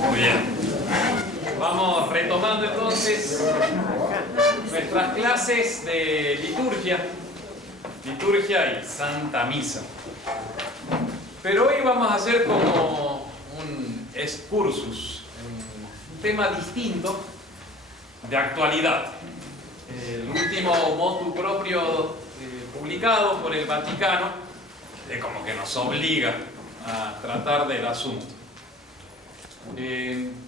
Muy bien. Vamos retomando entonces nuestras clases de liturgia y Santa Misa. Pero hoy vamos a hacer como un excursus, un tema distinto de actualidad. El último motu proprio publicado por el Vaticano como que nos obliga a tratar del asunto.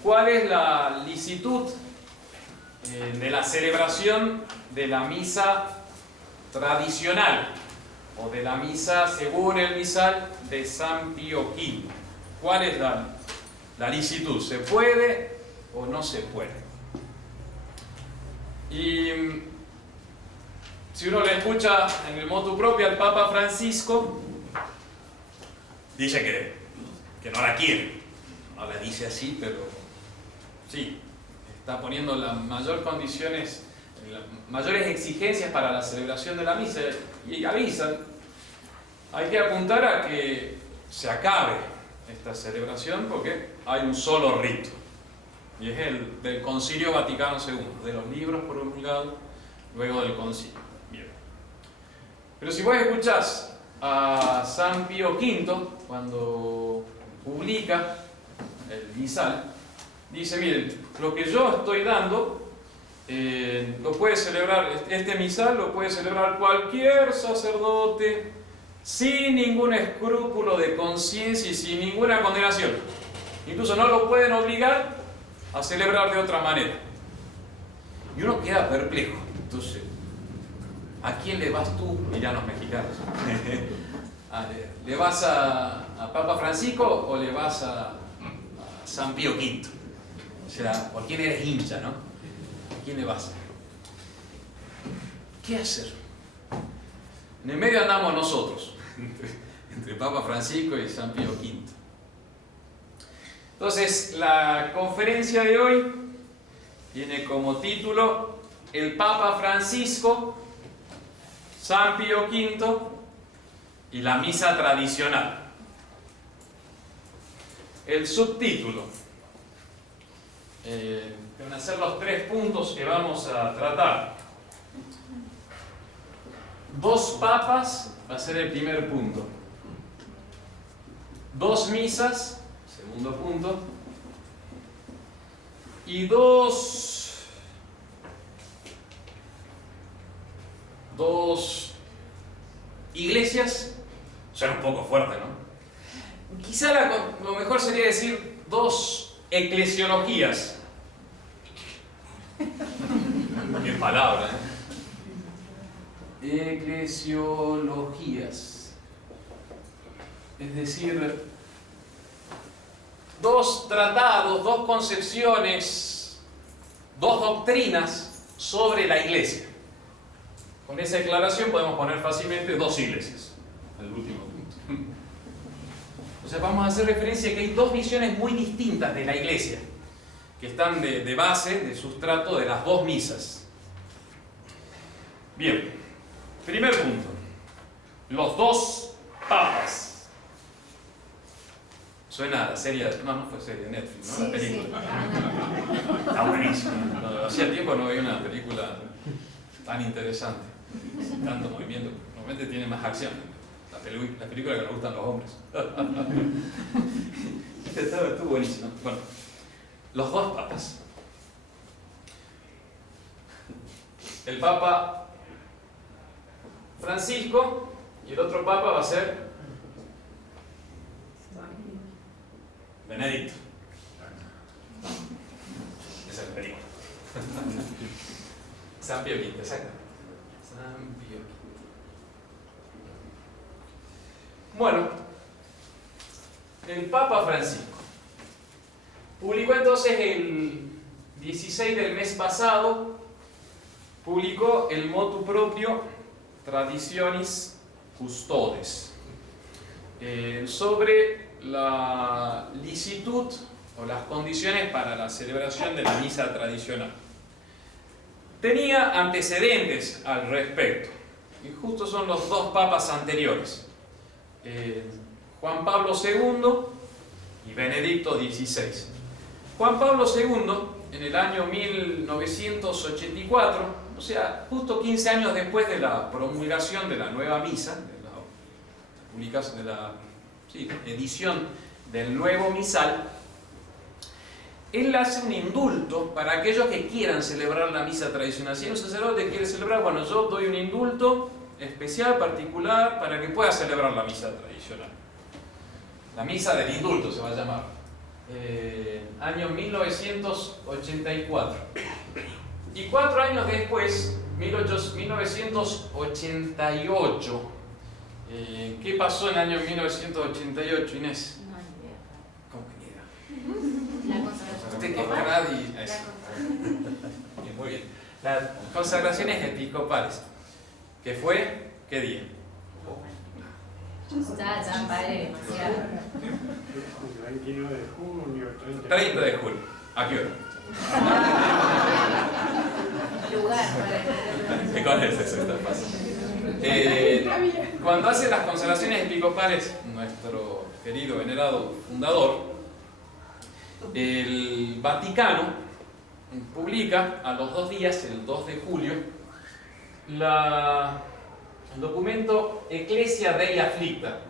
¿Cuál es la licitud de la celebración de la misa tradicional o de la misa según el misal de San Pío V? ¿Cuál es la licitud? ¿Se puede o no se puede? Y si uno le escucha en el motu propio al Papa Francisco, dice que no la quiere. No la dice así, pero sí, está poniendo las mayores condiciones, las mayores exigencias para la celebración de la misa, y avisan, hay que apuntar a que se acabe esta celebración porque hay un solo rito, y es el del Concilio Vaticano II, de los libros promulgados luego del concilio. Bien. Pero si vos escuchás a San Pío V, cuando publica el misal, dice: miren, lo que yo estoy dando lo puede celebrar, este misal lo puede celebrar cualquier sacerdote sin ningún escrúpulo de conciencia y sin ninguna condenación. Incluso no lo pueden obligar a celebrar de otra manera. Y uno queda perplejo. Entonces, ¿a quién le vas tú? Mirá los mexicanos. ¿Le vas a Papa Francisco o le vas a San Pío V? O sea, ¿por quién eres hincha, no? ¿A quién le vas? ¿Qué hacer? En el medio andamos nosotros, entre Papa Francisco y San Pío V. Entonces, la conferencia de hoy tiene como título: el Papa Francisco, San Pío V y la misa tradicional. El subtítulo, van a ser los 3 puntos que vamos a tratar. 2 papas va a ser el primer punto. 2 misas, segundo punto. Y dos iglesias. Suena un poco fuerte, ¿no? Quizá lo mejor sería decir 2 eclesiologías. Qué palabra, ¿eh? Eclesiologías. Es decir, 2 tratados, 2 concepciones, 2 doctrinas sobre la iglesia. Con esa declaración podemos poner fácilmente 2 iglesias. El último punto. O sea, vamos a hacer referencia a que hay 2 visiones muy distintas de la iglesia, que están de base, de sustrato de las 2 misas. Bien, primer punto. Los 2 papas. Suena a la serie, no fue serie de Netflix, ¿no? Sí, la película. Sí. Está buenísima. Hacía tiempo no veía una película tan interesante, tanto movimiento. Normalmente tiene más acción. La película que nos gustan los hombres. Estuvo buenísimo. Bueno, los 2 papas. El Papa Francisco y el otro Papa va a ser Benedicto. Esa es la película. San Pío V, exacto. San Pío V. Bueno, el Papa Francisco publicó entonces el 16 del mes pasado, publicó el motu proprio Traditionis Custodes, sobre la licitud o las condiciones para la celebración de la misa tradicional. Tenía antecedentes al respecto, y justo son los 2 papas anteriores. Juan Pablo II y Benedicto XVI. Juan Pablo II, en el año 1984, o sea, justo 15 años después de la promulgación de la nueva misa, de la edición del nuevo misal, él hace un indulto para aquellos que quieran celebrar la misa tradicional. Si un sacerdote quiere celebrar, bueno, yo doy un indulto especial, particular, para que pueda celebrar la misa tradicional. La misa del indulto se va a llamar. Año 1984. Y 4 años después, 1988. ¿Qué pasó en el año 1988, Inés? No, ni idea. ¿Cómo que ni idea? La consagración. Usted que es nadie. Muy bien. Las consagraciones episcopales. ¿Qué fue? ¿Qué día? Ya, padre, demasiado. 29 de junio, 30 de julio. ¿A qué hora? Lugar, padre. ¿Cuál es eso? Está fácil. Cuando hace las consagraciones episcopales, nuestro querido venerado fundador, el Vaticano publica a los 2 días, el 2 de julio, el documento Ecclesia Dei Afflicta.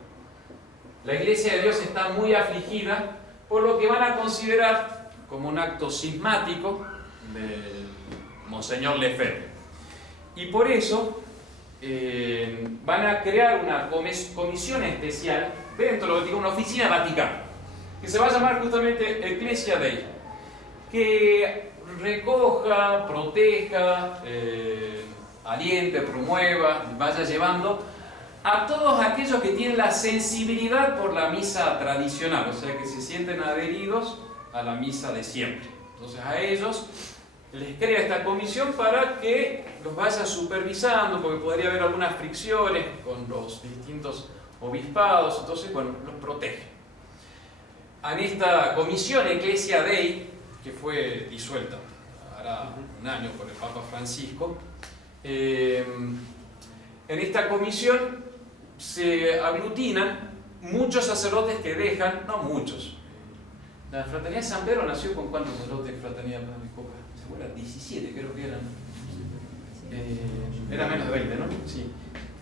La Iglesia de Dios está muy afligida, por lo que van a considerar como un acto cismático de Monseñor Lefebvre. Y por eso van a crear una comisión especial dentro de lo que digo, una oficina vaticana, que se va a llamar justamente Ecclesia Dei, que recoja, proteja, aliente, promueva, vaya llevando a todos aquellos que tienen la sensibilidad por la misa tradicional, o sea, que se sienten adheridos a la misa de siempre. Entonces a ellos les crea esta comisión para que los vaya supervisando, porque podría haber algunas fricciones con los distintos obispados, entonces, bueno, los protege. En esta comisión Ecclesia Dei, que fue disuelta hará un año por el Papa Francisco, en esta comisión se aglutinan muchos sacerdotes que dejan, no muchos. La Fraternidad de San Pedro nació con ¿cuántos sacerdotes de Fraternidad Episcopal? ¿Se acuerdan? 17 creo que eran. Era menos de 20, ¿no? Sí.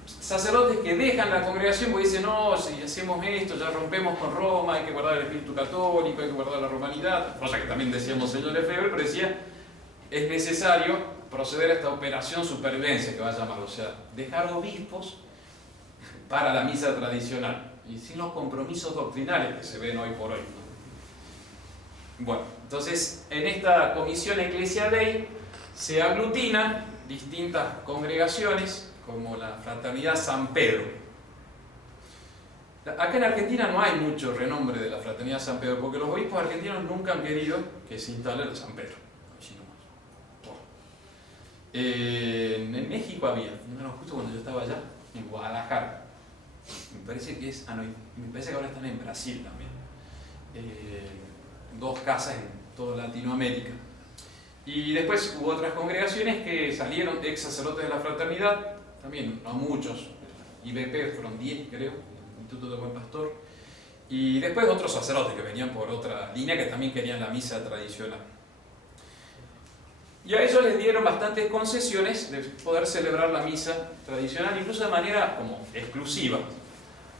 Sacerdotes que dejan la congregación porque dicen, no, si hacemos esto ya rompemos con Roma, hay que guardar el espíritu católico, hay que guardar la romanidad, cosa que también decía Monseñor Lefebvre, pero decía, es necesario proceder a esta operación supervivencia que va a llamar, o sea, dejar obispos para la misa tradicional y sin los compromisos doctrinales que se ven hoy por hoy. Bueno, entonces en esta comisión Ecclesia Dei se aglutinan distintas congregaciones como la Fraternidad San Pedro. Acá en Argentina no hay mucho renombre de la Fraternidad San Pedro porque los obispos argentinos nunca han querido que se instale la San Pedro. En México había, justo cuando yo estaba allá, en Guadalajara. Me parece que me parece que ahora están en Brasil también. 2 casas en toda Latinoamérica. Y después hubo otras congregaciones que salieron de ex sacerdotes de la fraternidad, también no muchos, IBP fueron 10 creo, el Instituto de Buen Pastor, y después otros sacerdotes que venían por otra línea que también querían la misa tradicional. Y a ellos les dieron bastantes concesiones de poder celebrar la misa tradicional, incluso de manera como exclusiva.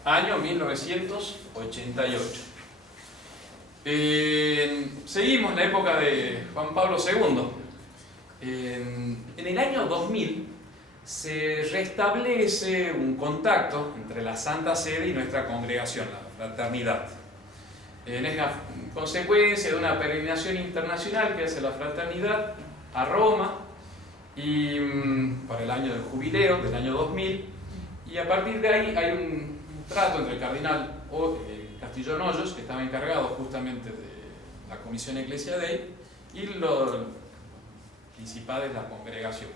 Año 1988. Seguimos en la época de Juan Pablo II. En el año 2000 se restablece un contacto entre la Santa Sede y nuestra congregación, la fraternidad. Es la consecuencia de una peregrinación internacional que hace la fraternidad a Roma y para el año del jubileo del año 2000, y a partir de ahí hay un trato entre el cardenal Castillón Hoyos, que estaba encargado justamente de la Comisión Ecclesia Dei, y los principales de la congregación.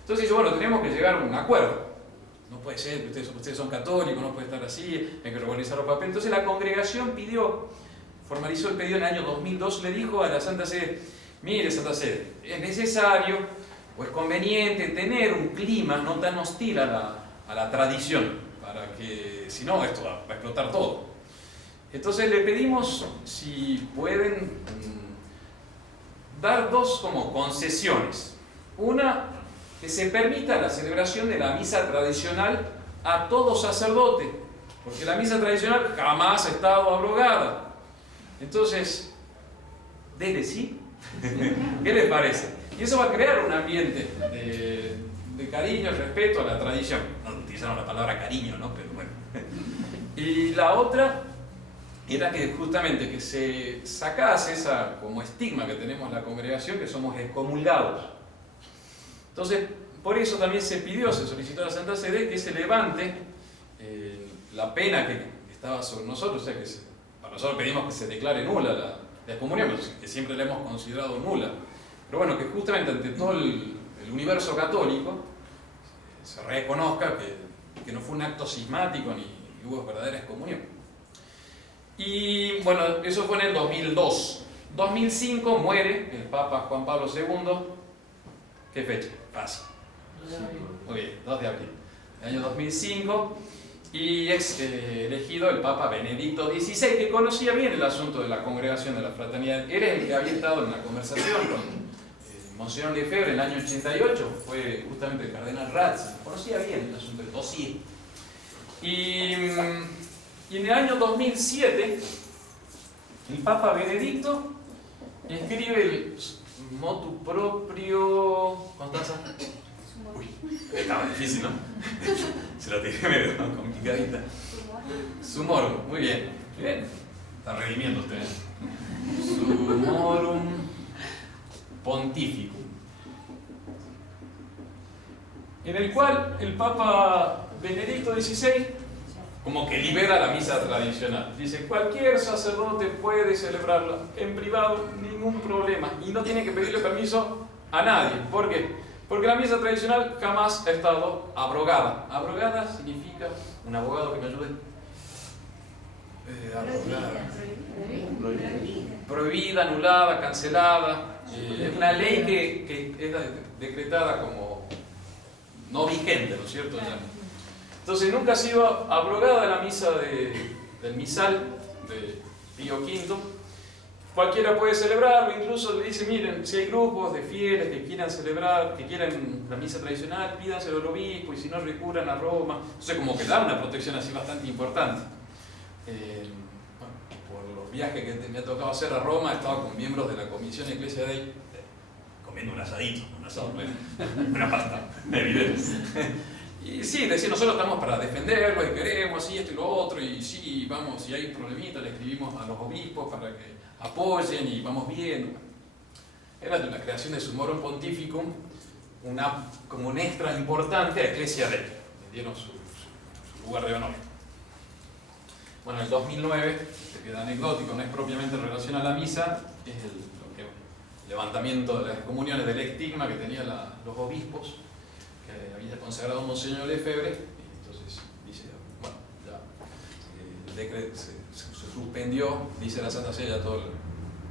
Entonces dice, bueno, tenemos que llegar a un acuerdo. No puede ser que ustedes son católicos, no puede estar así, hay que organizar los papeles. Entonces la congregación formalizó el pedido en el año 2002, le dijo a la Santa Sede, mire Santa Sede, es necesario o es conveniente tener un clima no tan hostil a la tradición, para que si no esto va a explotar todo. Entonces le pedimos si pueden dar dos como concesiones. Una, que se permita la celebración de la misa tradicional a todo sacerdote, porque la misa tradicional jamás ha estado abrogada. Entonces, dele sí. ¿Qué les parece? Y eso va a crear un ambiente de cariño, respeto a la tradición. No utilizaron la palabra cariño, ¿no? Pero bueno. Y la otra era que justamente que se sacase esa como estigma que tenemos en la congregación, que somos excomulgados. Entonces, por eso también se solicitó a la Santa Sede que se levante la pena que estaba sobre nosotros, o sea, para nosotros pedimos que se declare nula la excomunión, que siempre la hemos considerado nula. Pero bueno, que justamente ante todo el universo católico se reconozca que no fue un acto cismático ni hubo verdadera excomunión. Y bueno, eso fue en el 2002. 2005 muere el Papa Juan Pablo II. ¿Qué fecha? Fácil. Muy bien, 2 de abril. El año 2005. Y es elegido el Papa Benedicto XVI, que conocía bien el asunto de la congregación de la fraternidad. Era el que había estado en la conversación con Monseñor Lefebvre en el año 88. Fue justamente el cardenal Ratzinger. Conocía bien el asunto del dossier. Y en el año 2007, el Papa Benedicto escribe el motu proprio. ¿Constanza? Uy, estaba difícil, ¿no? Se lo tiré medio complicadita. Sumorum, muy bien. Bien. Está redimiendo usted. Sumorum Pontificum. En el cual el Papa Benedicto XVI como que libera la misa tradicional. Dice, cualquier sacerdote puede celebrarla en privado, ningún problema. Y no tiene que pedirle permiso a nadie. ¿Por qué? Porque la misa tradicional jamás ha estado abrogada. Abrogada significa, un abogado que me ayude. Prohibida, anulada, cancelada. Es una ley que es decretada como no vigente, ¿no es cierto? Entonces nunca ha sido abrogada la misa del misal de Pío V. Cualquiera puede celebrarlo, incluso le dice, miren, si hay grupos de fieles que quieran celebrar, que quieran la misa tradicional, pídanselo al obispo, y si no recurran a Roma. Entonces como que da una protección así bastante importante. Bueno, por los viajes que me ha tocado hacer a Roma, he estado con miembros de la Comisión Ecclesia Dei, comiendo un asadito, una pasta, evidente. Y sí, decir, nosotros estamos para defenderlo y queremos, y esto y lo otro, y sí, vamos, si hay un problemita, le escribimos a los obispos para que apoyen y vamos viendo. Era de la creación de Sumorum Pontificum, como un extra importante a Ecclesia Dei. Le dieron su lugar de honor. Bueno, en el 2009, que queda anecdótico, no es propiamente en relación a la misa, es el levantamiento de las comuniones del estigma que tenían los obispos, que había consagrado Monseñor Lefebvre, y entonces dice, bueno, ya el decreto se suspendió, dice la Santa Sede, ya toda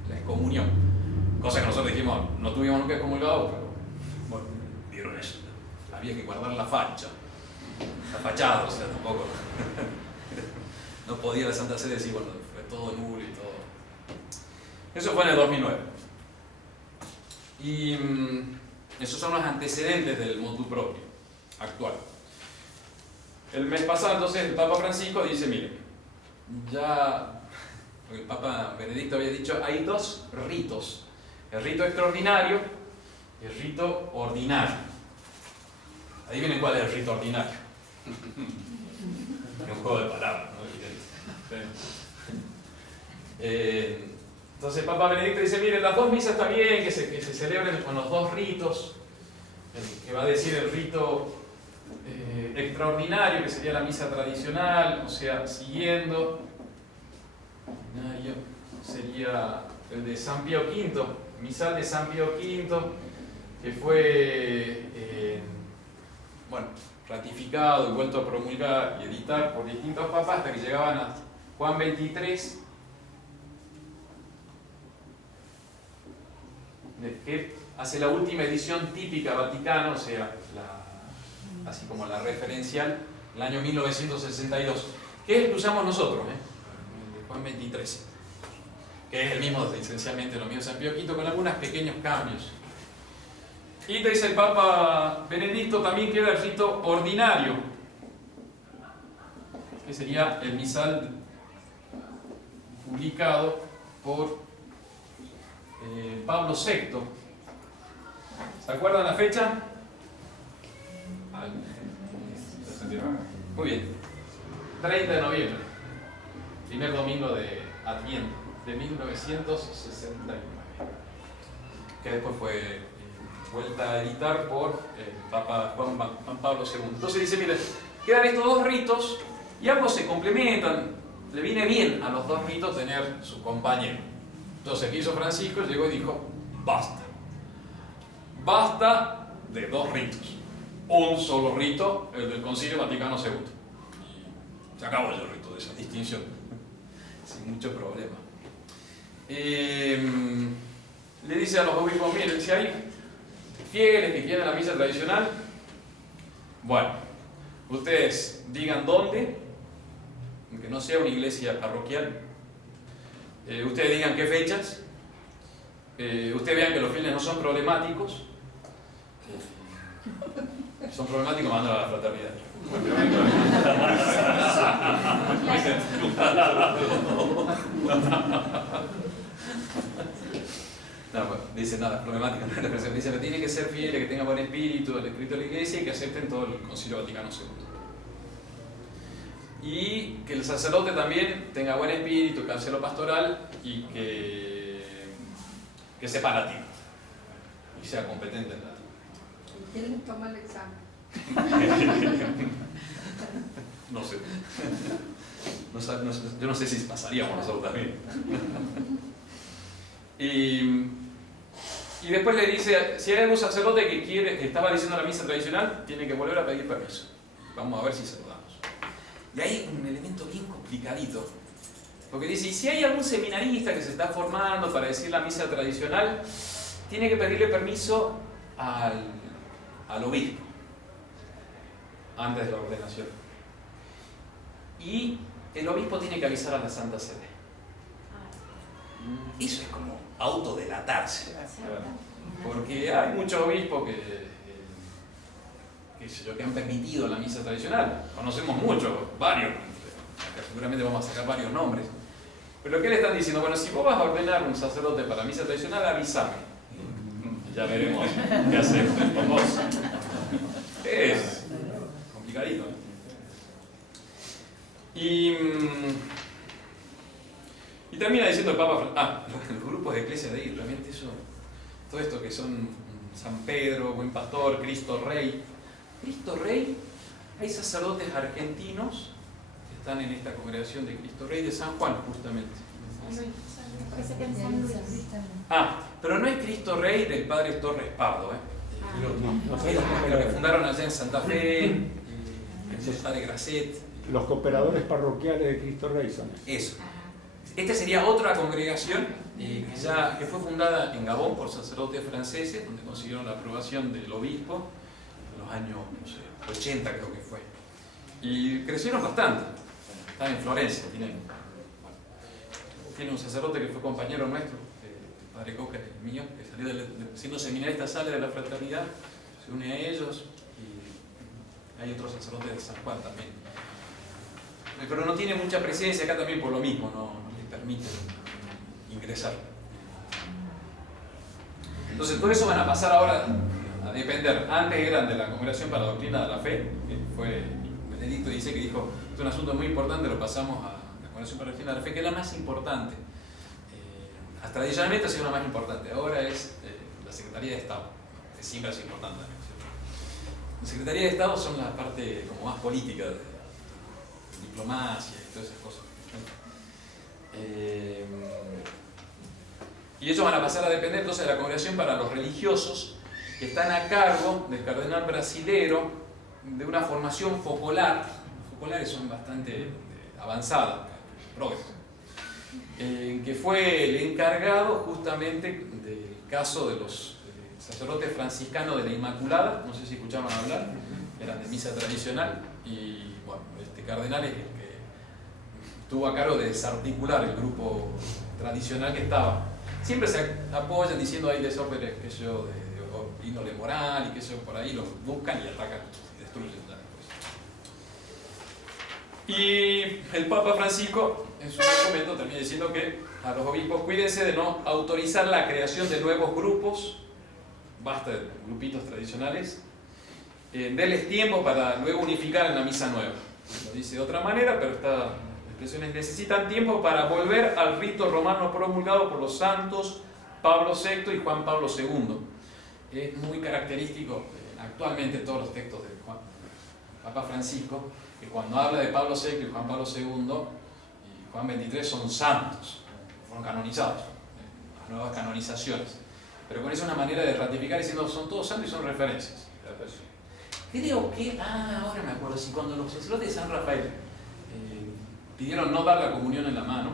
la excomunión. Cosa que nosotros dijimos, no tuvimos nunca excomulgado, pero bueno, vieron eso. Había que guardar la fachada, o sea, tampoco. No podía la Santa Sede decir, bueno, fue todo nulo y todo. Eso fue en el 2009. Y esos son los antecedentes del motu proprio actual. El mes pasado, entonces, el Papa Francisco dice, miren, ya el Papa Benedicto había dicho, hay dos ritos, el rito extraordinario y el rito ordinario. Adivinen cuál es el rito ordinario. Es un juego de palabras, ¿no? Entonces el Papa Benedicto dice, miren, las dos misas está bien que se celebren con los dos ritos, que va a decir el rito extraordinario, que sería la misa tradicional, o sea, siguiendo, ordinario sería el de San Pío V, misal de San Pío V, que fue bueno, ratificado y vuelto a promulgar y editar por distintos papas hasta que llegaban a Juan XXIII, que hace la última edición típica vaticana, o sea, así como la referencial, el año 1962, que es el que usamos nosotros, el de Juan XXIII, que es el mismo, esencialmente lo mismo de San Pío V, con algunos pequeños cambios. Y dice el Papa Benedicto, también queda el rito ordinario, que sería el misal publicado por Pablo VI. ¿Se acuerdan la fecha? Muy bien. 30 de noviembre, primer domingo de Adviento, de 1969, que después fue vuelta a editar por el Papa Juan Pablo II. Entonces dice, mire, quedan estos dos ritos y ambos se complementan. Le viene bien a los dos ritos tener su compañero. Entonces, ¿qué hizo Francisco? Llegó y dijo, basta. Basta de dos ritos. Un solo rito, el del Concilio Vaticano II. Y se acabó el rito de esa distinción. Sin mucho problema. Le dice a los obispos, miren, si hay fieles que quieren la misa tradicional, bueno, ustedes digan dónde, aunque no sea una iglesia parroquial, ustedes digan qué fechas, ustedes vean que los fieles no son problemáticos, si son problemáticos, mandan a la fraternidad. No, bueno, dice nada, problemática, dice que tienen que ser fieles, que tengan buen espíritu, el espíritu de la iglesia y que acepten todo el Concilio Vaticano II. Y que el sacerdote también tenga buen espíritu, cancelo pastoral y que sepa latín y sea competente en latín. ¿Quieren tomar el examen? No sé. Yo no sé si pasaríamos nosotros también. Y después le dice, si hay algún sacerdote que estaba diciendo la misa tradicional, tiene que volver a pedir permiso. Vamos a ver si se lo damos. Y hay un elemento bien complicadito. Porque dice, y si hay algún seminarista que se está formando para decir la misa tradicional, tiene que pedirle permiso al obispo antes de la ordenación. Y el obispo tiene que avisar a la Santa Sede. Eso es como autodelatarse. Porque hay muchos obispos que han permitido la misa tradicional. Conocemos muchos, varios. Acá seguramente vamos a sacar varios nombres. Pero ¿qué le están diciendo? Bueno, si vos vas a ordenar un sacerdote para la misa tradicional, avísame. Ya veremos qué hacemos con vos. Es complicadito. Y termina diciendo el Papa, los grupos de iglesia de ahí, realmente eso, todo esto que son San Pedro, Buen Pastor, Cristo Rey. Cristo Rey, hay sacerdotes argentinos que están en esta congregación de Cristo Rey de San Juan, justamente. Pero no es Cristo Rey del Padre Torres Pardo, los que fundaron allá en Santa Fe, el Padre Grasset. Los cooperadores parroquiales de Cristo Rey son eso. Esta sería otra congregación que fue fundada en Gabón por sacerdotes franceses, donde consiguieron la aprobación del obispo en los años 80, creo que fue. Y crecieron bastante. Están en Florencia. Tiene un sacerdote que fue compañero nuestro, el padre Coca, el mío, que salió siendo seminarista, sale de la fraternidad, se une a ellos, y hay otros sacerdotes de San Juan también. Pero no tiene mucha presencia acá también por lo mismo, no le permite ingresar. Entonces todo eso van a pasar ahora a depender. Antes eran de la Congregación para la Doctrina de la Fe, que fue Benedicto dice que dijo, es un asunto muy importante, lo pasamos a la Congregación para la Doctrina de la Fe, que es la más importante. Hasta tradicionalmente ha sido la más importante, ahora es la Secretaría de Estado, que siempre es importante. La Secretaría de Estado son la parte como más política de diplomacia y todas esas cosas. Y ellos van a pasar a depender entonces de la Congregación para los Religiosos, que están a cargo del cardenal brasilero de una formación focolar. Los focolares son bastante avanzadas, progresos, que fue el encargado justamente del caso de los sacerdotes franciscanos de la Inmaculada. No sé si escuchaban hablar, eran de misa tradicional, y bueno, este cardenal es el que estuvo a cargo de desarticular el grupo tradicional que estaba. Siempre se apoyan diciendo hay desórdenes, qué sé yo, de índole moral y qué sé yo, por ahí los buscan y atacan y destruyen. Y el Papa Francisco en su documento termina diciendo que a los obispos cuídense de no autorizar la creación de nuevos grupos, basta de grupitos tradicionales, denles tiempo para luego unificar en la misa nueva. Lo dice de otra manera, pero esta expresión es: necesitan tiempo para volver al rito romano promulgado por los santos Pablo VI y Juan Pablo II. Es muy característico actualmente todos los textos del Papa Francisco, que cuando habla de Pablo VI y Juan Pablo II y Juan XXIII son santos, fueron canonizados, las nuevas canonizaciones. Pero con eso es una manera de ratificar diciendo son todos santos y son referencias. Creo que, ahora me acuerdo, si cuando los sacerdotes de San Rafael pidieron no dar la comunión en la mano,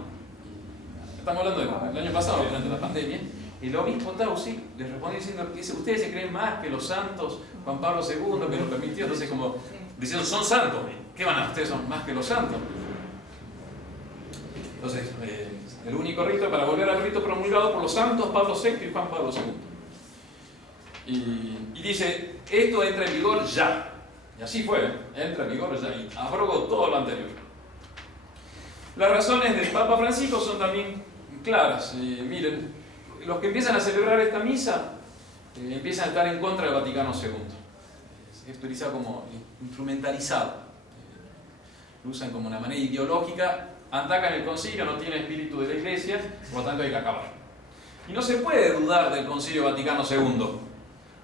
estamos hablando del año pasado, durante la pandemia, el obispo Tausi les respondió diciendo que ustedes se creen más que los santos, Juan Pablo II, que lo permitió, entonces como diciendo son santos, ¿qué van a ustedes son más que los santos? Entonces, el único rito para volver al rito promulgado por los santos Pablo VI y Juan Pablo II. Y dice, esto entra en vigor ya. Y así fue, entra en vigor ya. Y abrogó todo lo anterior. Las razones del Papa Francisco son también claras. Miren, los que empiezan a celebrar esta misa empiezan a estar en contra del Vaticano II. Es utilizado como instrumentalizado. Lo usan como una manera ideológica, atacan el concilio, no tiene espíritu de la Iglesia, por lo tanto hay que acabar. Y no se puede dudar del Concilio Vaticano II,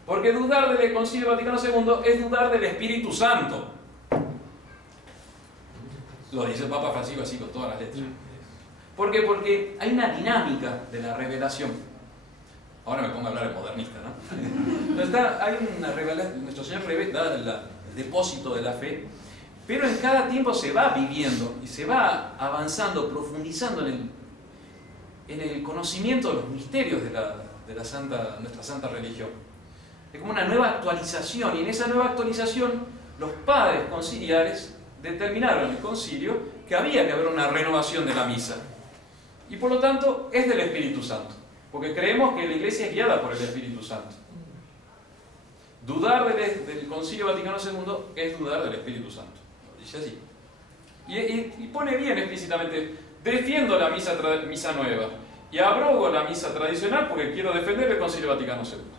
porque dudar del Concilio Vaticano II es dudar del Espíritu Santo. Lo dice el Papa Francisco así con todas las letras. ¿Por qué? Porque hay una dinámica de la revelación. Ahora me pongo a hablar de modernista, ¿no? Hay una revelación, nuestro Señor revela el depósito de la fe, pero en cada tiempo se va viviendo y se va avanzando, profundizando en el conocimiento de los misterios de nuestra santa religión. Es como una nueva actualización, y en esa nueva actualización los padres conciliares determinaron en el concilio que había que haber una renovación de la misa. Y por lo tanto es del Espíritu Santo, porque creemos que la Iglesia es guiada por el Espíritu Santo. Dudar del Concilio Vaticano II es dudar del Espíritu Santo. Dice así. Y pone bien explícitamente, defiendo la misa nueva y abrogo la misa tradicional porque quiero defender el Concilio Vaticano II.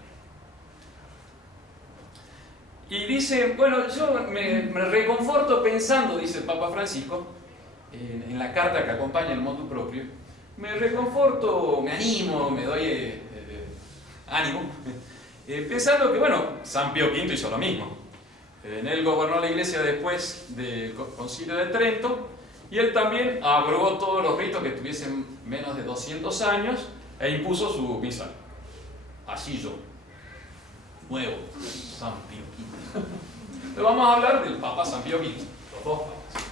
Y dice, bueno, yo me reconforto pensando, dice el Papa Francisco, en la carta que acompaña el motu proprio, me reconforto, me animo, me doy ánimo, pensando que, bueno, San Pío V hizo lo mismo. Él gobernó la Iglesia después del Concilio de Trento, y él también abrogó todos los ritos que tuviesen menos de 200 años e impuso su misa. Así yo. Nuevo, San Pío V. Entonces vamos a hablar del Papa San Pío V, los dos papas.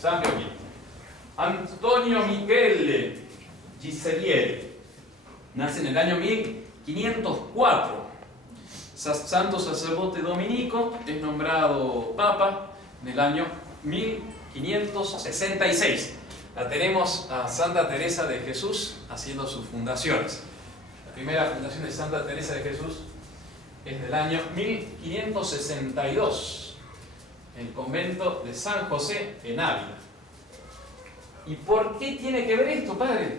San Pío V. Antonio Michele Giselieri nace en el año 1504. Santo sacerdote dominico, es nombrado Papa en el año 1566. La tenemos a Santa Teresa de Jesús haciendo sus fundaciones. La primera fundación de Santa Teresa de Jesús es del año 1562, el convento de San José en Ávila. ¿Y por qué tiene que ver esto, padre?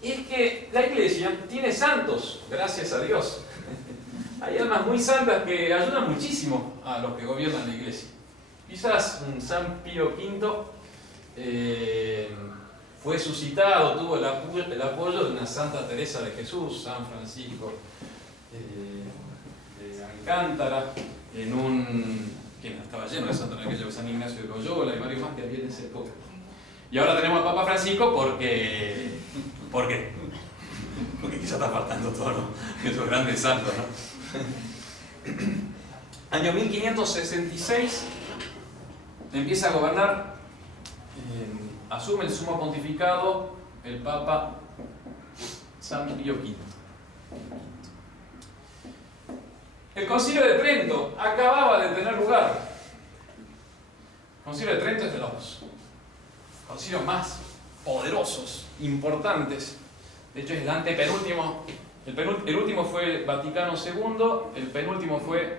Es que la Iglesia tiene santos, gracias a Dios. Hay almas muy santas que ayudan muchísimo a los que gobiernan la Iglesia. Quizás un San Pío V fue suscitado, tuvo el apoyo de una Santa Teresa de Jesús, San Francisco de Alcántara, que estaba lleno de santos en aquello, San Ignacio de Loyola y varios más que había en ese época. Y ahora tenemos al Papa Francisco porque quizá está faltando todos esos grandes santos, ¿no? Año 1566 empieza a gobernar, asume el sumo pontificado el Papa San Pío V. El Concilio de Trento acababa de tener lugar. El Concilio de Trento es de los concilios más poderosos, importantes. De hecho, es el antepenúltimo. El último fue Vaticano II, el penúltimo fue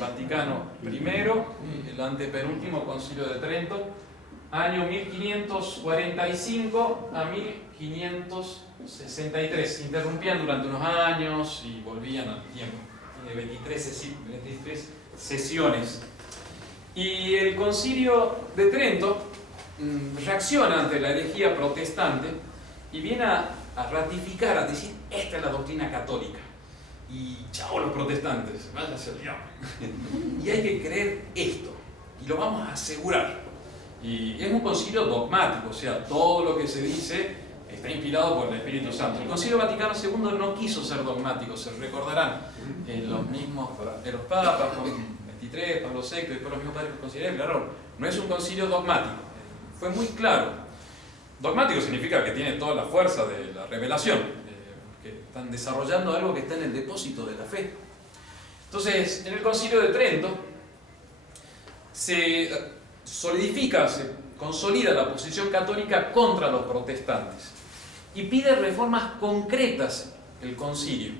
Vaticano I, y el antepenúltimo Concilio de Trento, año 1545 a 1563. Interrumpían durante unos años y volvían al tiempo. Tiene 23 sesiones. Y el Concilio de Trento reacciona ante la herejía protestante y viene a ratificar, a decir, esta es la doctrina católica. Y chao los protestantes, váyanse al diablo. Y hay que creer esto, y lo vamos a asegurar. Y es un concilio dogmático, o sea, todo lo que se dice está inspirado por el Espíritu Santo. El Concilio Vaticano II no quiso ser dogmático, se recordarán los mismos, los papas, Juan XXIII, Pablo VI, y después los mismos padres conciliares, claro, no es un concilio dogmático, fue muy claro. Dogmático significa que tiene toda la fuerza de la revelación, que están desarrollando algo que está en el depósito de la fe. Entonces, en el Concilio de Trento se solidifica, se consolida la posición católica contra los protestantes y pide reformas concretas el concilio.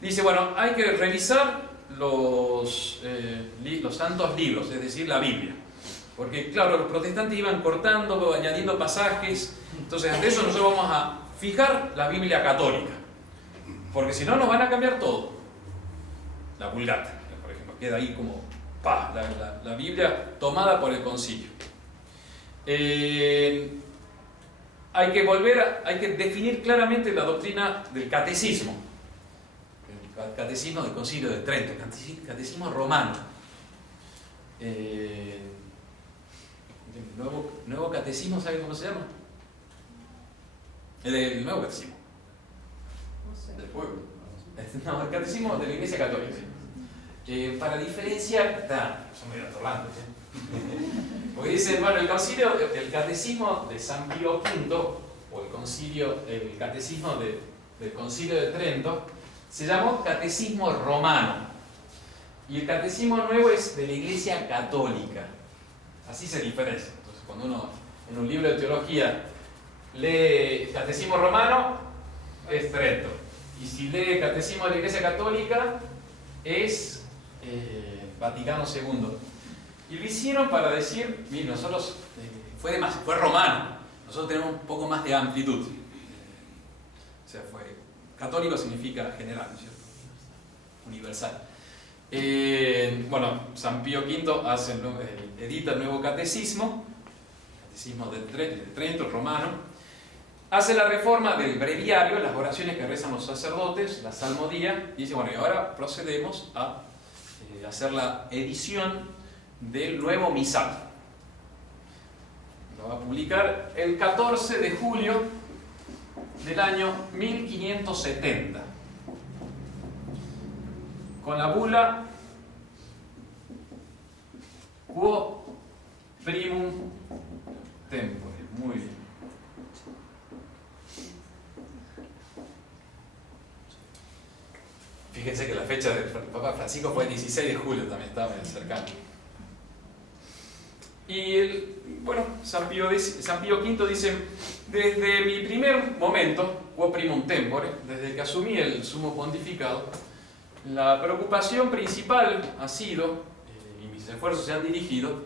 Dice, bueno, hay que revisar los santos libros, es decir, la Biblia. Porque, claro, los protestantes iban cortando, añadiendo pasajes. Entonces, ante eso nosotros vamos a fijar la Biblia católica. Porque si no, nos van a cambiar todo. La Vulgata, por ejemplo, queda ahí como la Biblia tomada por el concilio. Hay que definir claramente la doctrina del catecismo. El catecismo del Concilio de Trento, catecismo romano. Nuevo catecismo, ¿saben cómo se llama? El nuevo catecismo. No sé. Del pueblo. No, el catecismo de la Iglesia Católica. Para diferenciar, son medio atorlantes, porque dicen, bueno, el catecismo de San Pío V, o el catecismo del Concilio de Trento, se llamó catecismo romano. Y el catecismo nuevo es de la Iglesia Católica. Así se diferencia. Entonces, cuando uno en un libro de teología lee Catecismo Romano, es Trento. Y si lee Catecismo de la Iglesia Católica, es Vaticano II. Y lo hicieron para decir, miren, nosotros fue romano, nosotros tenemos un poco más de amplitud. O sea, católico significa general, ¿no es cierto? Universal. Bueno, San Pío V edita el nuevo catecismo de Trento, romano, hace la reforma del breviario, las oraciones que rezan los sacerdotes, la salmodía, y dice, bueno, y ahora procedemos a hacer la edición del nuevo misal. Lo va a publicar el 14 de julio del año 1570. Con la bula Quo Primum Tempore. Muy bien. Fíjense que la fecha del Papa Francisco fue el 16 de julio, también estaba bien cercano. Y San Pío V dice, desde mi primer momento, Quo Primum Tempore, desde que asumí el sumo pontificado, la preocupación principal ha sido, y mis esfuerzos se han dirigido,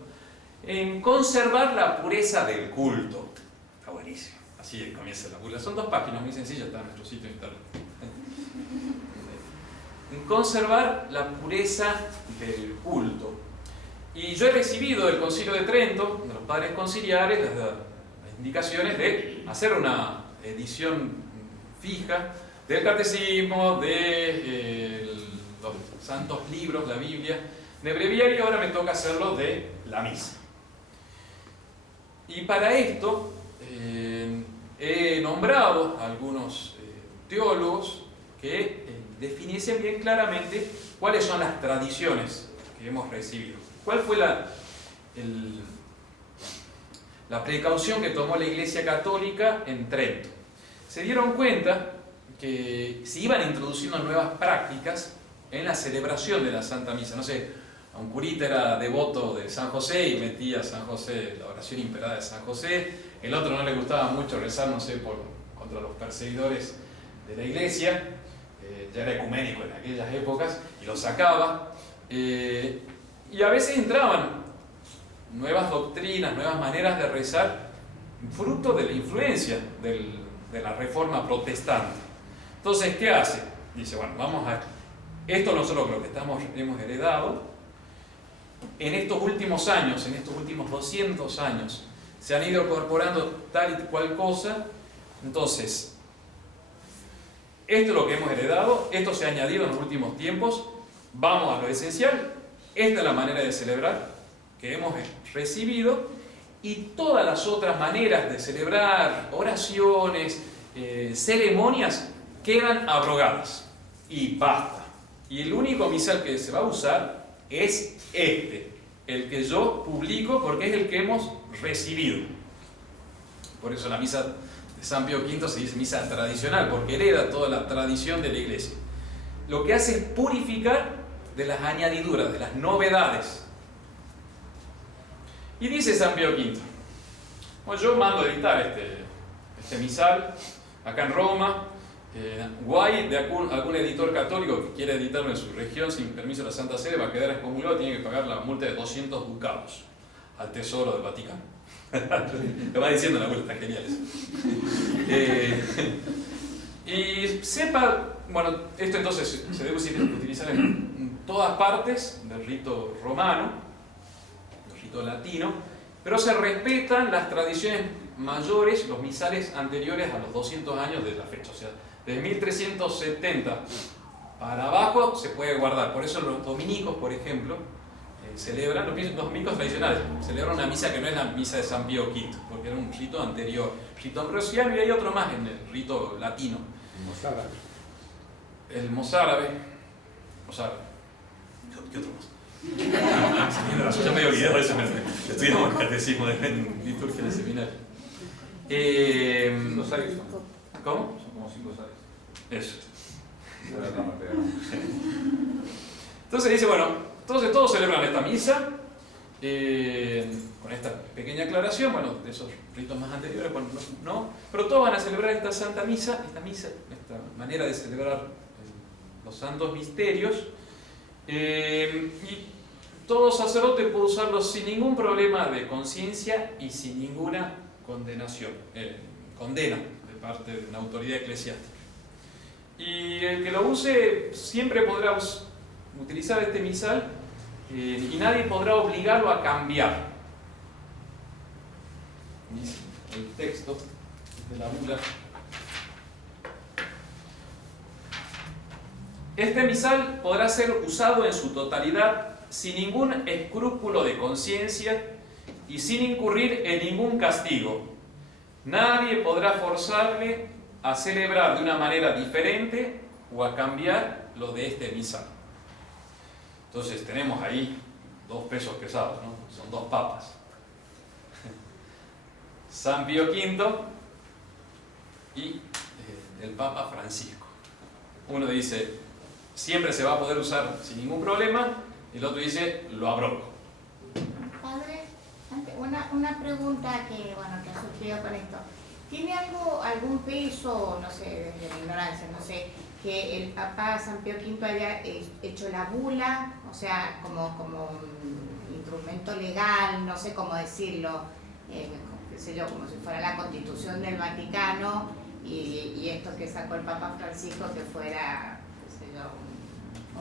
en conservar la pureza del culto. Está buenísimo. Así comienza la bula. Son 2 páginas muy sencillas, está en nuestro sitio de internet. En conservar la pureza del culto. Y yo he recibido del Concilio de Trento, de los padres conciliares, las indicaciones de hacer una edición fija del catecismo, de los santos libros, la Biblia, de breviario. Ahora me toca hacerlo de la misa. Y para esto he nombrado a algunos teólogos que definiesen bien claramente cuáles son las tradiciones que hemos recibido. ¿Cuál fue la precaución que tomó la Iglesia Católica en Trento? Se dieron cuenta que se iban introduciendo nuevas prácticas en la celebración de la Santa Misa. No sé, a un curita era devoto de San José y metía a San José, la oración imperada de San José. El otro no le gustaba mucho rezar, no sé, contra los perseguidores de la iglesia. Ya era ecuménico en aquellas épocas y lo sacaba. Y a veces entraban nuevas doctrinas, nuevas maneras de rezar, fruto de la influencia de la reforma protestante. Entonces, ¿qué hace? Dice, bueno, esto nosotros lo que hemos heredado. En estos últimos años, en estos últimos 200 años, se han ido incorporando tal y cual cosa. Entonces, esto es lo que hemos heredado, esto se ha añadido en los últimos tiempos, vamos a lo esencial, esta es la manera de celebrar que hemos recibido, y todas las otras maneras de celebrar, oraciones, ceremonias, quedan abrogadas y basta. Y el único misal que se va a usar es el que yo publico, porque es el que hemos recibido. Por eso la misa de San Pío V se dice misa tradicional, porque hereda toda la tradición de la iglesia. Lo que hace es purificar de las añadiduras, de las novedades. Y dice San Pío V, bueno, yo mando a editar este misal acá en Roma. Guay, de algún editor católico que quiera editarlo en su región sin permiso de la Santa Sede, va a quedar excomulgado y tiene que pagar la multa de 200 ducados al Tesoro del Vaticano. Lo va diciendo la vuelta, está genial eso. Y sepa, bueno, esto entonces se debe utilizar en todas partes del rito romano, del rito latino, pero se respetan las tradiciones mayores, los misales anteriores a los 200 años de la fecha. O sea, desde 1370 para abajo se puede guardar. Por eso los dominicos, por ejemplo, celebran, los dominicos tradicionales, celebran una misa que no es la misa de San Pío V, porque era un rito anterior, rito ambrosiano, y hay otro más en el rito latino. El mozárabe. ¿Qué otro más? Ya me he olvidado de eso, estudiamos el catecismo de liturgia en el seminario. Los aires son. ¿Cómo? Son como 5 aires. Eso. Ahora estamos pegando. Entonces dice, bueno, entonces todos celebran esta misa, con esta pequeña aclaración, bueno, de esos ritos más anteriores, bueno, no, pero todos van a celebrar esta santa misa, esta manera de celebrar los santos misterios, y todo sacerdote puede usarlo sin ningún problema de conciencia y sin ninguna condenación, condena de parte de una autoridad eclesiástica. Y el que lo use siempre podrá utilizar este misal, y nadie podrá obligarlo a cambiar. Dice el texto de la bula. Este misal podrá ser usado en su totalidad sin ningún escrúpulo de conciencia y sin incurrir en ningún castigo. Nadie podrá forzarle a celebrar de una manera diferente o a cambiar lo de este misal. Entonces tenemos ahí 2 pesos pesados, ¿no? Son 2 papas. San Pío V y el Papa Francisco. Uno dice, siempre se va a poder usar sin ningún problema, y el otro dice, lo abrogo. Padre, una pregunta que ha surgido con esto. ¿Tiene algún peso, no sé, desde la ignorancia, no sé, que el Papa San Pío V haya hecho la bula, o sea, como un instrumento legal, no sé cómo decirlo, qué sé yo, como si fuera la Constitución del Vaticano, y esto que sacó el Papa Francisco que fuera, qué sé yo,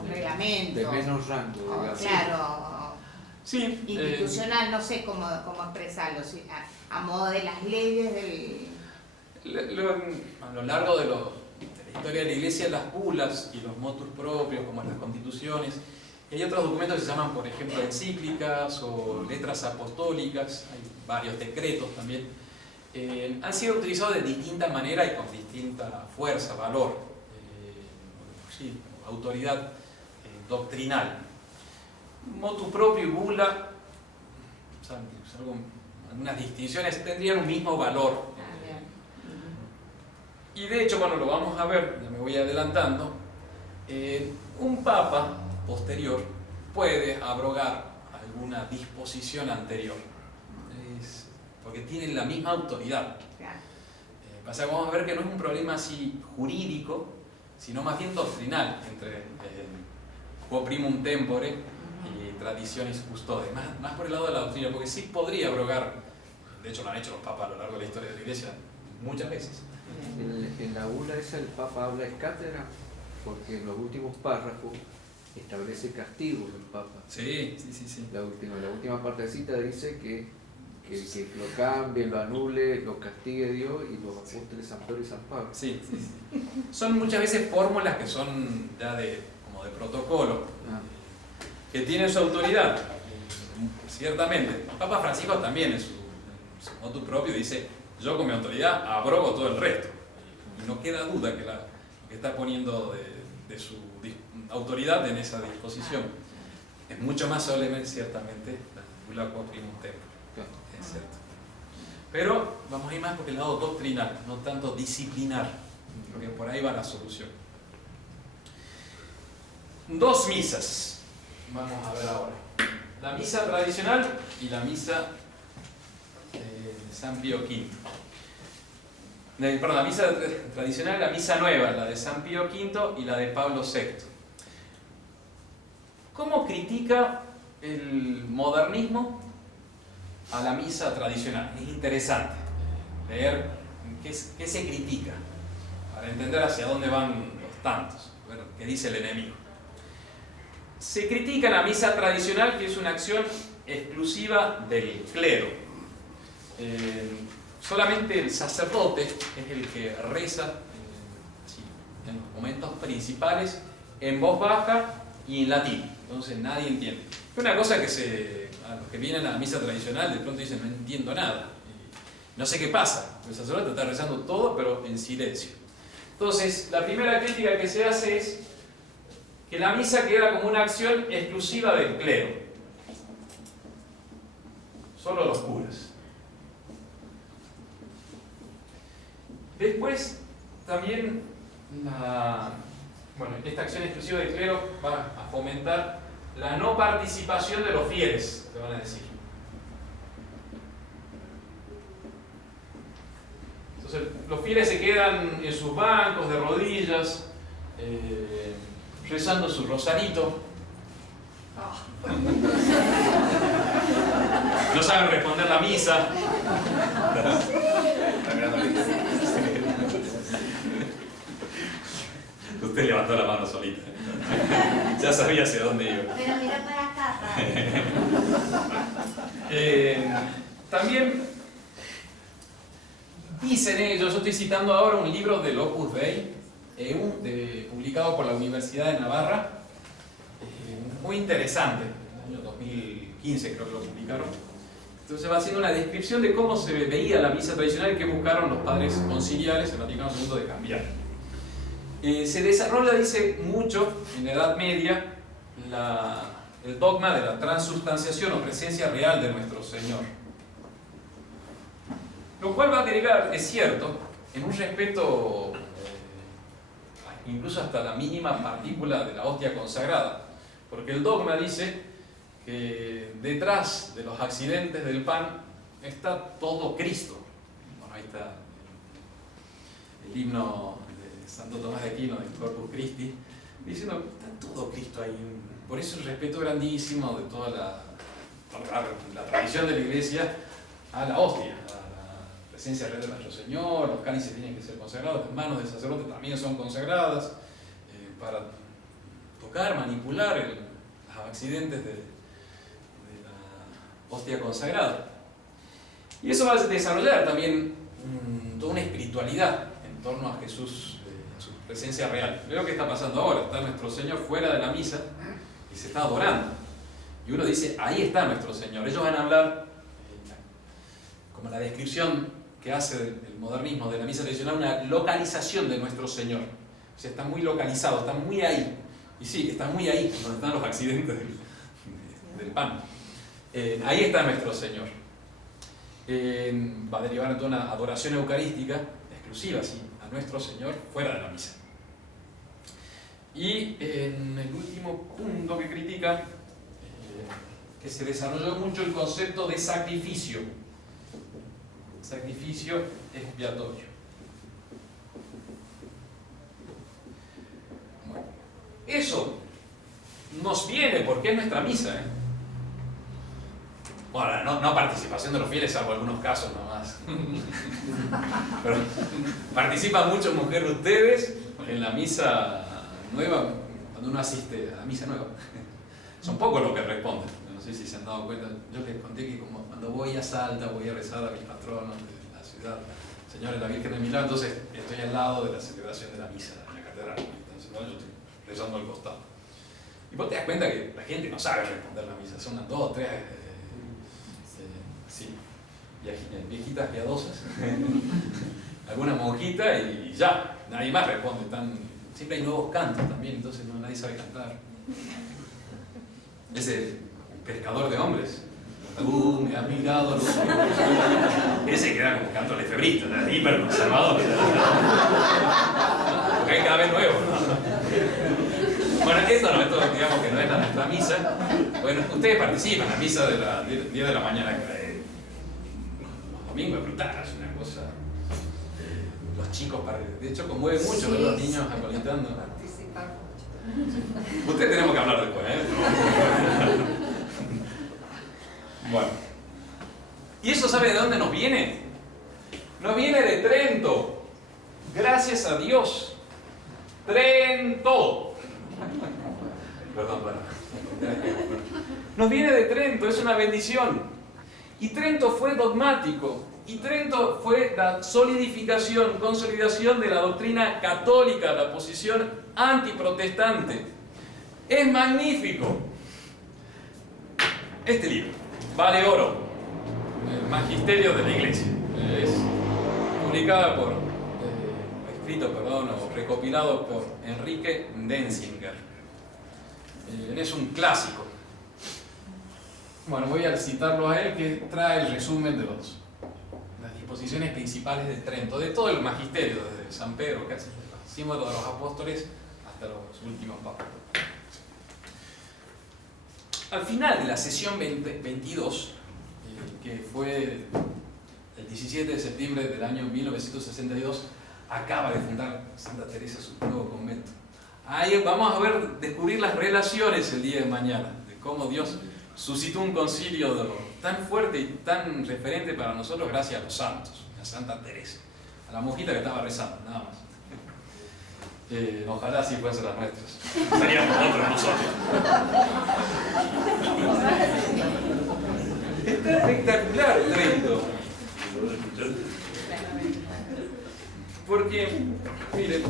un reglamento? De menos rango, digamos. Claro, Sí, institucional, no sé cómo expresarlo, a modo de las leyes del... a lo largo de la historia de la Iglesia, las bulas y los motus propios, como las constituciones, y hay otros documentos que se llaman, por ejemplo, encíclicas o letras apostólicas, hay varios decretos también, han sido utilizados de distinta manera y con distinta fuerza, valor, autoridad doctrinal. Motu propio y bula, algunas distinciones tendrían un mismo valor. Y de hecho, bueno, lo vamos a ver, ya me voy adelantando, un papa posterior, puede abrogar alguna disposición anterior, porque tienen la misma autoridad. Claro. Pasa que vamos a ver que no es un problema así jurídico, sino más bien doctrinal, entre quo primum tempore y traditionis custodes, más por el lado de la doctrina, porque sí podría abrogar, de hecho lo han hecho los papas a lo largo de la historia de la Iglesia muchas veces. En la bula esa el Papa habla es cátedra, porque en los últimos párrafos establece castigos el Papa. Sí. La última partecita dice que lo cambie, lo anule, lo castigue Dios y los apóstoles San Pedro y San Pablo. Sí. Son muchas veces fórmulas que son ya como de protocolo, que tienen su autoridad, ciertamente. El Papa Francisco también en su motu propio dice: yo con mi autoridad abrogo todo el resto. Y no queda duda que está poniendo de su autoridad en esa disposición. Es mucho más solemne, ciertamente, la bula quo primum tempore. Es cierto. Pero vamos a ir más por el lado doctrinal, no tanto disciplinar, porque por ahí va la solución. 2 misas vamos a ver ahora: la misa tradicional y la misa de San Pío V. Perdón, la misa tradicional, la misa nueva, la de San Pío V y la de Pablo VI. ¿Cómo critica el modernismo a la misa tradicional? Es interesante leer qué se critica, para entender hacia dónde van los tantos, bueno, qué dice el enemigo. Se critica la misa tradicional, que es una acción exclusiva del clero. Solamente el sacerdote es el que reza en los momentos principales en voz baja y en latín, entonces nadie entiende. Es una cosa que a los que vienen a la misa tradicional de pronto dicen: no entiendo nada, no sé qué pasa. El sacerdote está rezando todo pero en silencio. Entonces la primera crítica que se hace es que la misa queda como una acción exclusiva del clero, solo los curas. Después también esta acción exclusiva del clero va a fomentar la no participación de los fieles, te van a decir. Entonces los fieles se quedan en sus bancos de rodillas, rezando su rosarito. No saben responder la misa. Usted levantó la mano solita. Ya sabía hacia dónde iba. Pero mira para acá, también dicen ellos, yo estoy citando ahora un libro del Opus Dei, publicado por la Universidad de Navarra, muy interesante, en el año 2015 creo que lo publicaron. Entonces va haciendo una descripción de cómo se veía la misa tradicional que buscaron los padres conciliares en Vaticano II de cambiar. Se desarrolla, dice, mucho en la Edad Media el dogma de la transubstanciación o presencia real de nuestro Señor. Lo cual va a derivar, es cierto, en un respeto incluso hasta la mínima partícula de la hostia consagrada. Porque el dogma dice que detrás de los accidentes del pan está todo Cristo. Bueno, ahí está el himno de Santo Tomás de Aquino, del Corpus Christi, diciendo que está todo Cristo ahí. Por eso el respeto grandísimo de toda la tradición de la Iglesia a la hostia, a la presencia real de nuestro Señor. Los cálices tienen que ser consagrados, las manos del sacerdote también son consagradas para tocar, manipular los accidentes de la hostia consagrada. Y eso va a desarrollar también toda una espiritualidad en torno a Jesús, en su presencia real. Veo que está pasando ahora, está nuestro Señor fuera de la misa y se está adorando. Y uno dice, ahí está nuestro Señor. Ellos van a hablar, como la descripción que hace el modernismo de la misa tradicional, una localización de nuestro Señor. O sea, está muy localizado, está muy ahí. Y sí, está muy ahí, donde están los accidentes del pan. Ahí está nuestro Señor. Va a derivar en toda una adoración eucarística exclusiva, sí, a nuestro Señor fuera de la misa. Y en el último punto que critica que se desarrolló mucho el concepto de sacrificio expiatorio. Bueno, eso nos viene porque es nuestra misa, ¿eh? Bueno, no participación de los fieles, salvo algunos casos nomás. Pero participan muchas mujeres ustedes en la misa nueva, cuando uno asiste a la misa nueva. Son pocos los que responden. No sé si se han dado cuenta. Yo les conté que como cuando voy a Salta, voy a rezar a mis patronos de la ciudad, Señor, la Virgen de Milán, entonces estoy al lado de la celebración de la misa en la catedral. Entonces, ¿no? Yo estoy rezando al costado. Y vos te das cuenta que la gente no sabe responder la misa. Son unas 2, 3... sí, viejitas piadosas, alguna monjita y ya, nadie más responde. Siempre hay nuevos cantos también, entonces nadie sabe cantar. Ese pescador de hombres, me has mirado a los ojos, ese queda como canto lefebrista, hiper conservador, porque hay cada vez nuevo. Bueno, esto digamos que no es nuestra misa. Bueno, ustedes participan en la misa de la 10 de la mañana. Domingo es brutal, es una cosa. Los chicos, de hecho, conmueven mucho ver los niños acolitando. Participar mucho. Ustedes tenemos que hablar después, ¿eh? Bueno. ¿Y eso sabe de dónde nos viene? Nos viene de Trento. Gracias a Dios. Trento. Perdón, bueno. Nos viene de Trento, es una bendición. Y Trento fue dogmático, y Trento fue la consolidación de la doctrina católica, la posición antiprotestante. Es magnífico. Este libro, vale oro, el Magisterio de la Iglesia, es recopilado por Enrique Denzinger. Es un clásico. Bueno, voy a citarlo a él, que trae el resumen de las disposiciones principales de Trento, de todo el magisterio, desde San Pedro, casi el símbolo de los apóstoles, hasta los últimos papas. Al final de la sesión 22, que fue el 17 de septiembre del año 1962, acaba de fundar Santa Teresa su nuevo convento. Ahí vamos a descubrir las relaciones el día de mañana, de cómo Dios suscitó un concilio tan fuerte y tan referente para nosotros gracias a los santos, a Santa Teresa, a la monjita que estaba rezando, nada más. Ojalá así fuesen las nuestras. Seríamos otros nosotros. Está espectacular Trento. Porque, miren,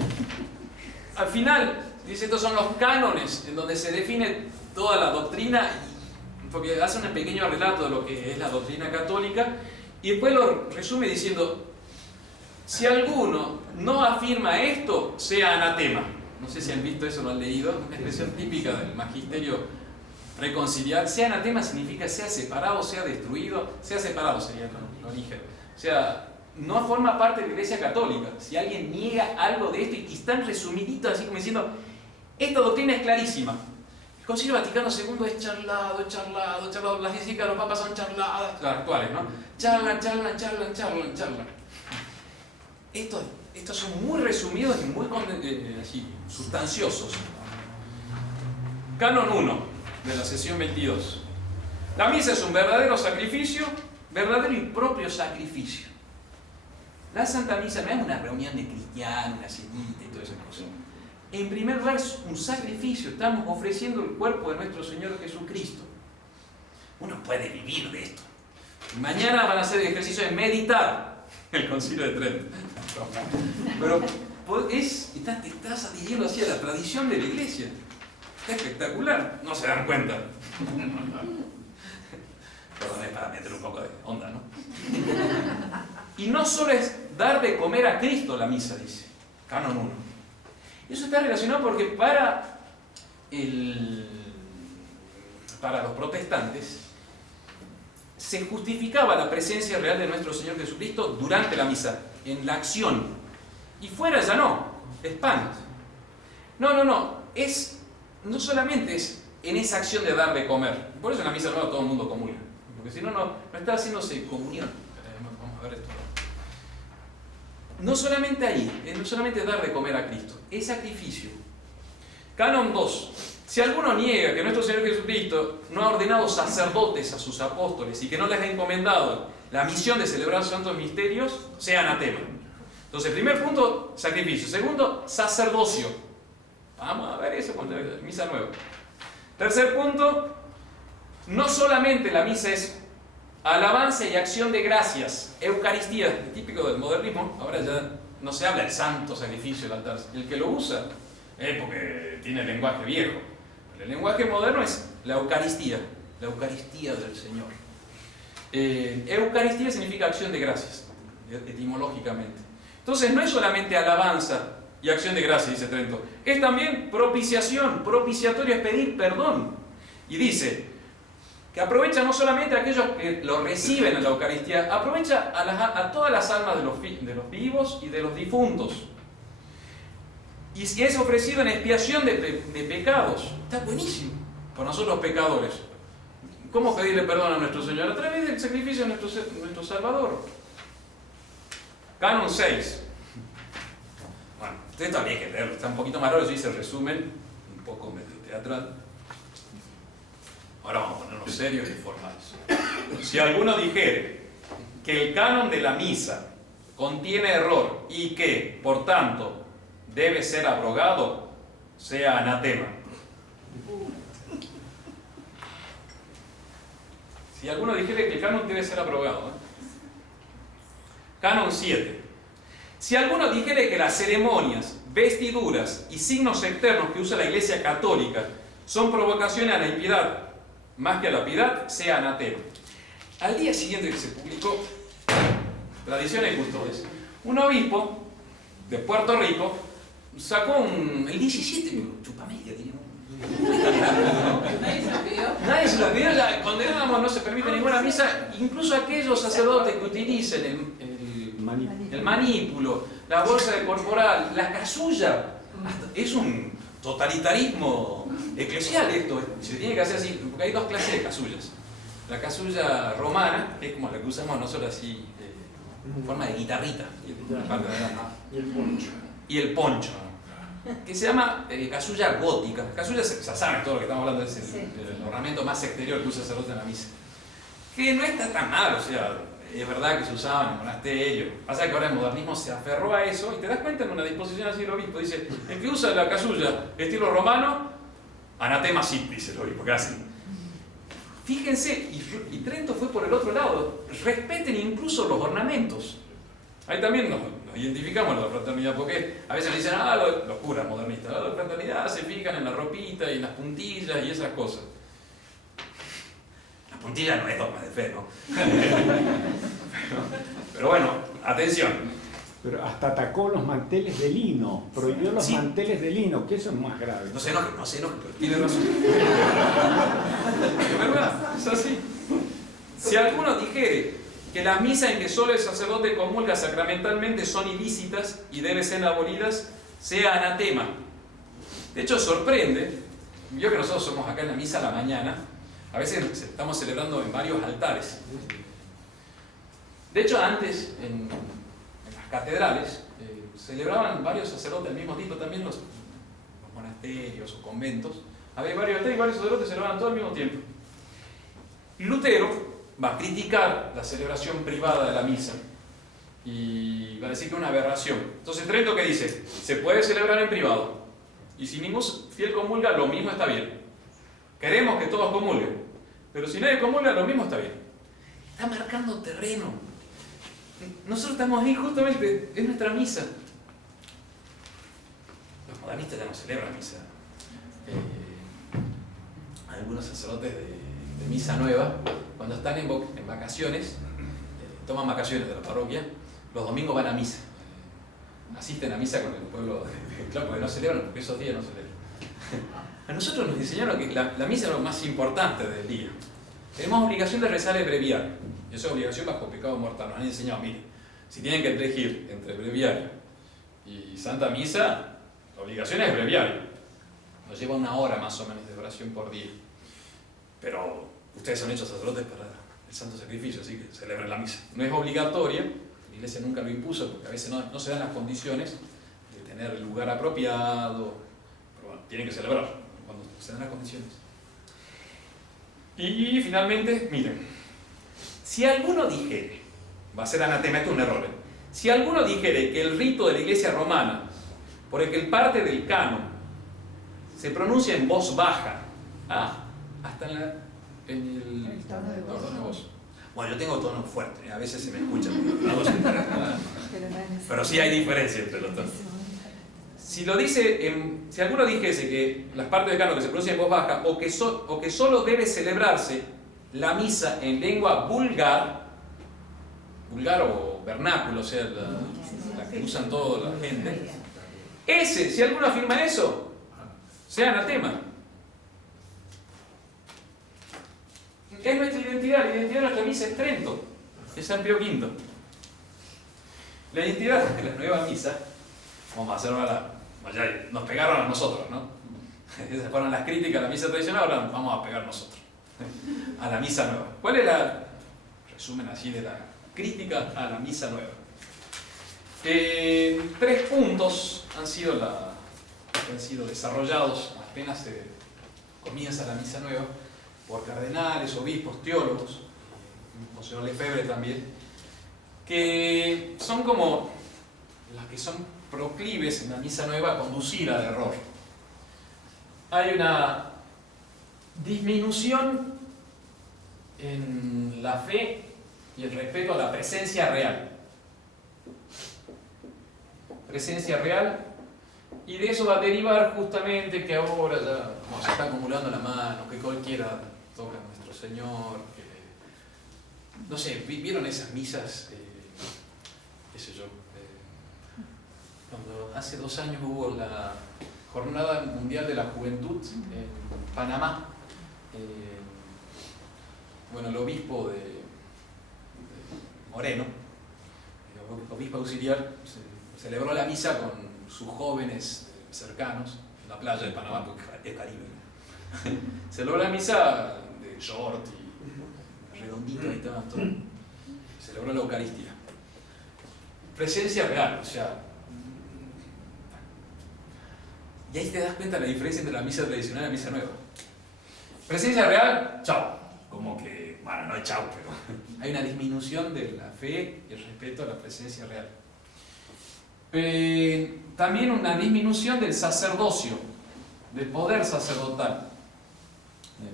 al final, dice, estos son los cánones en donde se define toda la doctrina, porque hace un pequeño relato de lo que es la doctrina católica y después lo resume diciendo: si alguno no afirma esto, sea anatema. No sé si han visto eso, lo han leído, es una expresión típica del magisterio reconciliar. Sea anatema significa sea separado, sea destruido. Sea separado sería el origen. O sea, no forma parte de la Iglesia Católica. Si alguien niega algo de esto y están resumiditos así como diciendo, esta doctrina es clarísima. El Concilio Vaticano II es charlado. Las encíclicas de los papas son charladas, las actuales, ¿no? Charlan. Estos son muy resumidos y muy sustanciosos. Canon 1 de la sesión 22. La misa es un verdadero sacrificio, verdadero y propio sacrificio. La Santa Misa no es una reunión de cristianos, una cenita y todas esas cosas. En primer lugar es un sacrificio, estamos ofreciendo el cuerpo de nuestro Señor Jesucristo. Uno puede vivir de esto. Mañana van a hacer el ejercicio de meditar el Concilio de Trento. Pero te estás adhiriendo así a la tradición de la Iglesia. Está espectacular. No se dan cuenta. Perdón, es para meter un poco de onda, ¿no? Y no solo es dar de comer a Cristo la misa, dice Canon 1. Eso está relacionado porque para los protestantes se justificaba la presencia real de nuestro Señor Jesucristo durante la misa, en la acción. Y fuera ya no, es pan. No solamente es en esa acción de dar de comer. Por eso en la misa nueva todo el mundo comulga, porque si no, no está haciéndose comunión. Vamos a ver esto. No solamente ahí, no solamente dar de comer a Cristo, es sacrificio. Canon 2. Si alguno niega que nuestro Señor Jesucristo no ha ordenado sacerdotes a sus apóstoles y que no les ha encomendado la misión de celebrar los santos misterios, sea anatema. Entonces, primer punto, sacrificio. Segundo, sacerdocio. Vamos a ver eso con la misa nueva. Tercer punto, no solamente la misa es alabanza y acción de gracias, Eucaristía, típico del modernismo. Ahora ya no se habla del santo sacrificio del altar. El que lo usa es porque tiene el lenguaje viejo. El lenguaje moderno es la Eucaristía del Señor. Eucaristía significa acción de gracias, etimológicamente. Entonces no es solamente alabanza y acción de gracias, dice Trento, es también propiciación. Propiciatorio es pedir perdón. Y dice que aprovecha no solamente a aquellos que lo reciben en la Eucaristía, aprovecha a todas las almas de los vivos y de los difuntos. Y es ofrecido en expiación de pecados. Está buenísimo para nosotros pecadores. ¿Cómo pedirle perdón a nuestro Señor? A través del sacrificio de nuestro Salvador. Canon 6. Bueno, esto habría que leerlo, está un poquito más raro, yo hice el resumen, un poco medio teatral. Ahora vamos a ponernos serios y formales. Si alguno dijere que el canon de la misa contiene error y que, por tanto, debe ser abrogado, sea anatema. Si alguno dijere que el canon debe ser abrogado. Canon 7. Si alguno dijere que las ceremonias, vestiduras y signos externos que usa la Iglesia Católica son provocaciones a la impiedad más que a la piedad, sea anatema. Al día siguiente que se publicó Tradiciones y Custodes, un obispo de Puerto Rico sacó el 17, chupamedia, Nadie se lo pidió. nadie se lo pidió, ya condenamos, no se permite ninguna misa, incluso aquellos sacerdotes que utilicen el manípulo, la bolsa de corporal, la casulla. Es un totalitarismo eclesial esto, se tiene que hacer así, porque hay dos clases de casullas. La casulla romana, que es como la que usamos nosotros así, en forma de guitarrita, Y el poncho. y el poncho, que se llama casulla gótica. Casulla, ya saben todo lo que estamos hablando, es el ornamento más exterior que usa el sacerdote en la misa. Que no está tan mal, o sea, es verdad que se usaba en el monasterio. Pasa que ahora el modernismo se aferró a eso y te das cuenta en una disposición así del obispo. Dice, el que usa la casulla estilo romano, anatema sit, dice el obispo, casi. Fíjense, y Trento fue por el otro lado. Respeten incluso los ornamentos. Ahí también nos identificamos en la fraternidad, porque a veces le dicen, los curas modernistas, la fraternidad se fijan en la ropita y en las puntillas y esas cosas. La puntilla no es dogma de fe, ¿no? pero bueno, atención. Pero hasta atacó los manteles de lino, prohibió los manteles de lino, que eso es más grave. No se enoje, pero tiene razón. Es verdad, es así. Si alguno dijere que las misas en que solo el sacerdote comulga sacramentalmente son ilícitas y deben ser abolidas, sea anatema. De hecho, sorprende, yo que nosotros somos acá en la misa a la mañana, a veces estamos celebrando en varios altares. De hecho, antes, en las catedrales, celebraban varios sacerdotes al mismo tiempo, también los monasterios o conventos. Había varios altares y varios sacerdotes celebraban todo al mismo tiempo. Lutero va a criticar la celebración privada de la misa y va a decir que es una aberración. Entonces, Trento, ¿qué dice? Se puede celebrar en privado y si ningún fiel comulga, lo mismo está bien. Queremos que todos comulguen, pero si nadie comulga, lo mismo está bien. Está marcando terreno. Nosotros estamos ahí justamente, es nuestra misa. Los modernistas ya no celebran misa. Algunos sacerdotes de misa nueva, cuando están en vacaciones, toman vacaciones de la parroquia, los domingos van a misa. Asisten a misa con el pueblo, claro, porque no celebran, porque esos días no celebran. A nosotros nos enseñaron que la misa es lo más importante del día. Tenemos obligación de rezar el breviario. Y esa es obligación bajo pecado mortal. Nos han enseñado, mire, si tienen que elegir entre breviario y Santa Misa, la obligación es breviario. nos lleva 1 hora más o menos de oración por día. Pero ustedes son hechos sacerdotes para el santo sacrificio, así que celebren la misa. No es obligatoria, la iglesia nunca lo impuso, porque a veces no se dan las condiciones de tener el lugar apropiado, pero bueno, tienen que celebrar cuando se dan las condiciones. Y finalmente, miren, si alguno dijere, va a ser anatema, esto es un error, si alguno dijere que el rito de la iglesia romana, por el que el parte del canon se pronuncia en voz baja, hasta en el tono de voz. tono de voz. Bueno, yo tengo tono fuerte, a veces se me escucha, pero sí hay diferencia entre los tonos. Si alguno dijese que las partes del canon que se pronuncian en voz baja o que solo debe celebrarse la misa en lengua vulgar o vernáculo, o sea, la que usan toda la gente, si alguno afirma eso, sea anatema. Es nuestra identidad, la identidad de nuestra misa es Trento, es San Pío V. La identidad de la nueva misa, vamos a hacer ahora, ya nos pegaron a nosotros, ¿no? Esas fueron las críticas a la misa tradicional, ahora vamos a pegar nosotros a la misa nueva. ¿Cuál es el resumen así de la crítica a la misa nueva? 3 puntos han sido desarrollados apenas se comienza la misa nueva por cardenales, obispos, teólogos, Monseñor Lefebvre también, que son como las que son proclives en la misa nueva a conducir al error. Hay una disminución en la fe y el respeto a la presencia real. Presencia real, y de eso va a derivar justamente que ahora ya como se está acumulando la mano, que cualquiera toca a nuestro Señor, que, no sé, ¿vieron esas misas? Qué sé yo, cuando hace 2 años hubo la Jornada Mundial de la Juventud en Panamá, bueno, el obispo de Moreno, el obispo auxiliar, celebró la misa con sus jóvenes cercanos en la playa de Panamá, porque es Caribe. Celebró la misa de short y redondito y todo. Celebró la Eucaristía. Presencia real, o sea. Y ahí te das cuenta de la diferencia entre la misa tradicional y la misa nueva. Presencia real, chao. Como que, bueno, no es chao, pero hay una disminución de la fe y el respeto a la presencia real. También una disminución del sacerdocio, del poder sacerdotal.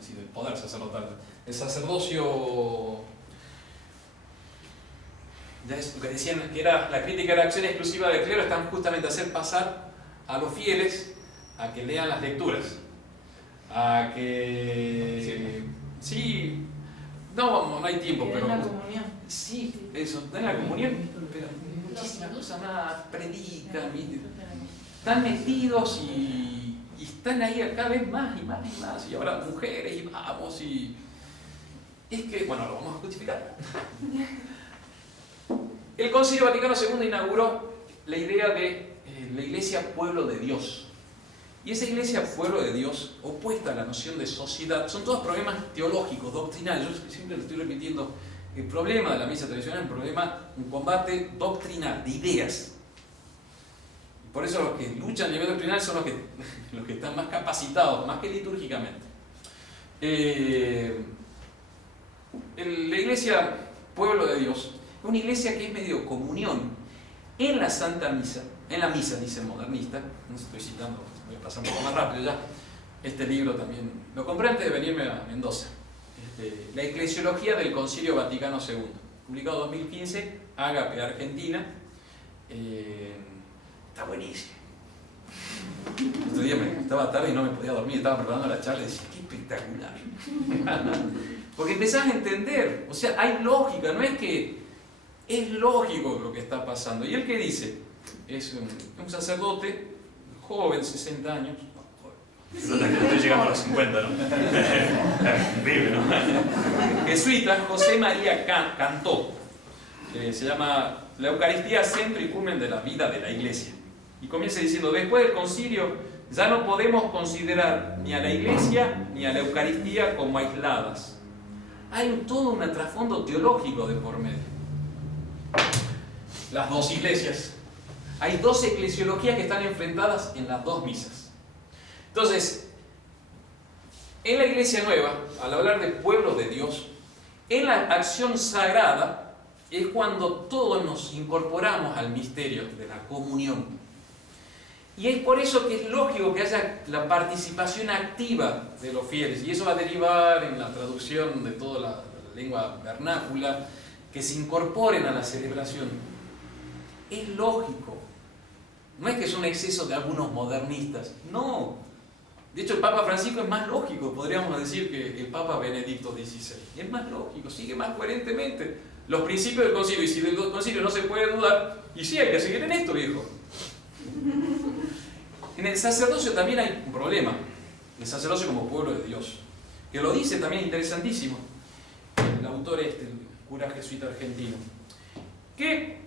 Sí, del poder sacerdotal. El sacerdocio, ya es lo que decían que era la crítica de la acción exclusiva del clero, están justamente a hacer pasar a los fieles a que lean las lecturas, a que sí, no hay tiempo, pero la comunión. sí, eso, dan la comunión, pero muchísimas cosas más, predican, están metidos y están ahí cada vez más y más y más, y ahora mujeres y vamos, y es que, bueno, lo vamos a justificar. El Concilio Vaticano II inauguró la idea de la Iglesia Pueblo de Dios. Y esa Iglesia Pueblo de Dios, opuesta a la noción de sociedad, son todos problemas teológicos, doctrinales. Yo siempre lo estoy repitiendo. El problema de la misa tradicional es un combate doctrinal, de ideas. Y por eso los que luchan a nivel doctrinal son los que están más capacitados, más que litúrgicamente. La Iglesia Pueblo de Dios es una iglesia que es medio comunión en la Santa Misa, en la misa, dice el modernista. No estoy citando, voy a pasar un poco más rápido ya. Este libro también lo compré antes de venirme a Mendoza. La Eclesiología del Concilio Vaticano II, publicado en 2015, Ágape, Argentina. Está buenísimo. Otro día estaba tarde y no me podía dormir, estaba preparando la charla y decía, qué espectacular. Porque empezás a entender, o sea, hay lógica, no es que es lógico lo que está pasando. Y él que dice, es un sacerdote joven, 60 años, no estoy llegando a los 50, ¿no? Vive, ¿no? Jesuita, José María Cantó. Se llama La Eucaristía Centro y Cumen de la Vida de la Iglesia. Y comienza diciendo, después del concilio ya no podemos considerar ni a la iglesia ni a la Eucaristía como aisladas. Hay todo un trasfondo teológico de por medio. Las dos iglesias. Hay dos eclesiologías que están enfrentadas en las dos misas. Entonces, en la iglesia nueva, al hablar de pueblo de Dios, en la acción sagrada es cuando todos nos incorporamos al misterio de la comunión. Y es por eso que es lógico que haya la participación activa de los fieles. Y eso va a derivar en la traducción de toda la lengua vernácula, que se incorporen a la celebración. Es lógico. No es que es un exceso de algunos modernistas. No. De hecho, el Papa Francisco es más lógico, podríamos decir, que el Papa Benedicto XVI. Es más lógico, sigue más coherentemente los principios del concilio. Y si del concilio no se puede dudar, y sí hay que seguir en esto, viejo. En el sacerdocio también hay un problema. El sacerdocio como pueblo de Dios. Que lo dice también interesantísimo el autor el cura jesuita argentino. Que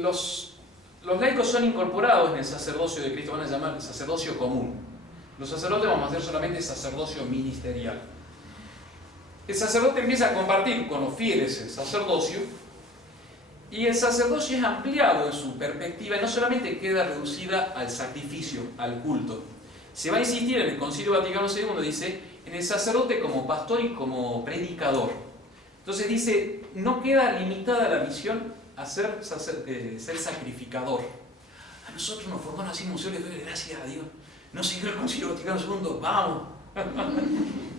los laicos son incorporados en el sacerdocio de Cristo, van a llamar el sacerdocio común. Los sacerdotes vamos a hacer solamente sacerdocio ministerial. El sacerdote empieza a compartir con los fieles el sacerdocio, y el sacerdocio es ampliado en su perspectiva y no solamente queda reducida al sacrificio, al culto. Se va a insistir en el Concilio Vaticano II, dice, en el sacerdote como pastor y como predicador. Entonces dice, no queda limitada la misión a ser sacrificador. A nosotros nos formaron así en Museo de Fe, gracias a Dios. No siguió el Concilio Vaticano II, vamos.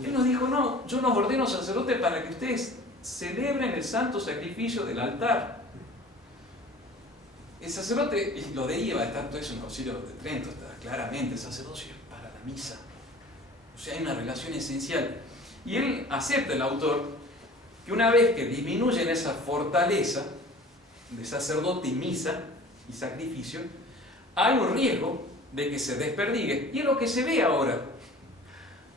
Él nos dijo, no, yo nos ordeno sacerdotes para que ustedes celebren el santo sacrificio del altar. El sacerdote, y lo de IVA, está todo eso en el Concilio de Trento, está claramente, el sacerdocio es para la misa. O sea, hay una relación esencial. Y él acepta, el autor, que una vez que disminuyen esa fortaleza de sacerdote y misa y sacrificio, hay un riesgo de que se desperdigue. Y es lo que se ve ahora.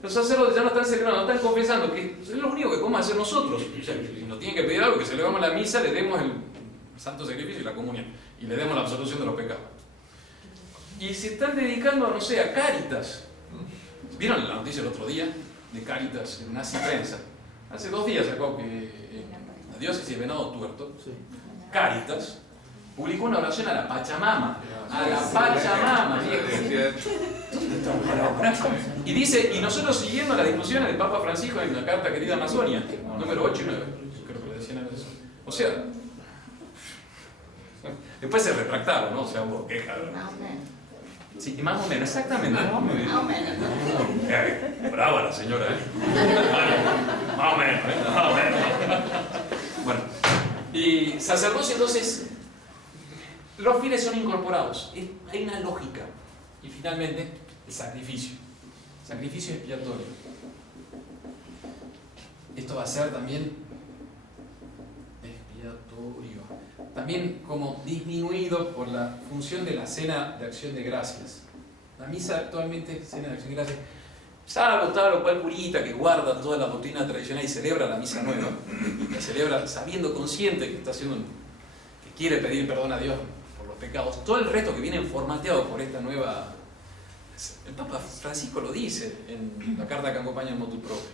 Los sacerdotes ya no están celebrando, no están confesando, que es lo único que podemos hacer nosotros. O sea, que si nos tienen que pedir algo, que celebramos la misa, le demos el santo sacrificio y la comunión, y le demos la absolución de los pecados. Y se están dedicando, no sé, a Cáritas. ¿Vieron la noticia el otro día de Cáritas en Nazi Prensa? Hace 2 días sacó que la diócesis de Venado Tuerto, Cáritas, publicó una oración a la Pachamama. A la Pachamama, viejo. Y dice, y nosotros siguiendo las discusiones del Papa Francisco en la carta Querida Amazonia, número 8 y 9, creo que le decían eso. O sea, después se retractaron, ¿no? O sea, hubo quejas. Sí, más o menos, exactamente. Más o menos. Brava la señora, ¿eh? Más o menos, ¿eh? Más o menos. Bueno, y sacerdocio, entonces, los fieles son incorporados. Hay una lógica. Y finalmente, el sacrificio. Sacrificio expiatorio. Esto va a ser también expiatorio. También como disminuido por la función de la cena de acción de gracias. La misa actualmente es cena de acción de gracias. Salvo tal o cual curita que guarda toda la doctrina tradicional y celebra la misa nueva, la celebra sabiendo, consciente que está haciendo, que quiere pedir perdón a Dios por los pecados. Todo el resto que viene formateado por esta nueva... El Papa Francisco lo dice en la carta que acompaña el Motu Proprio.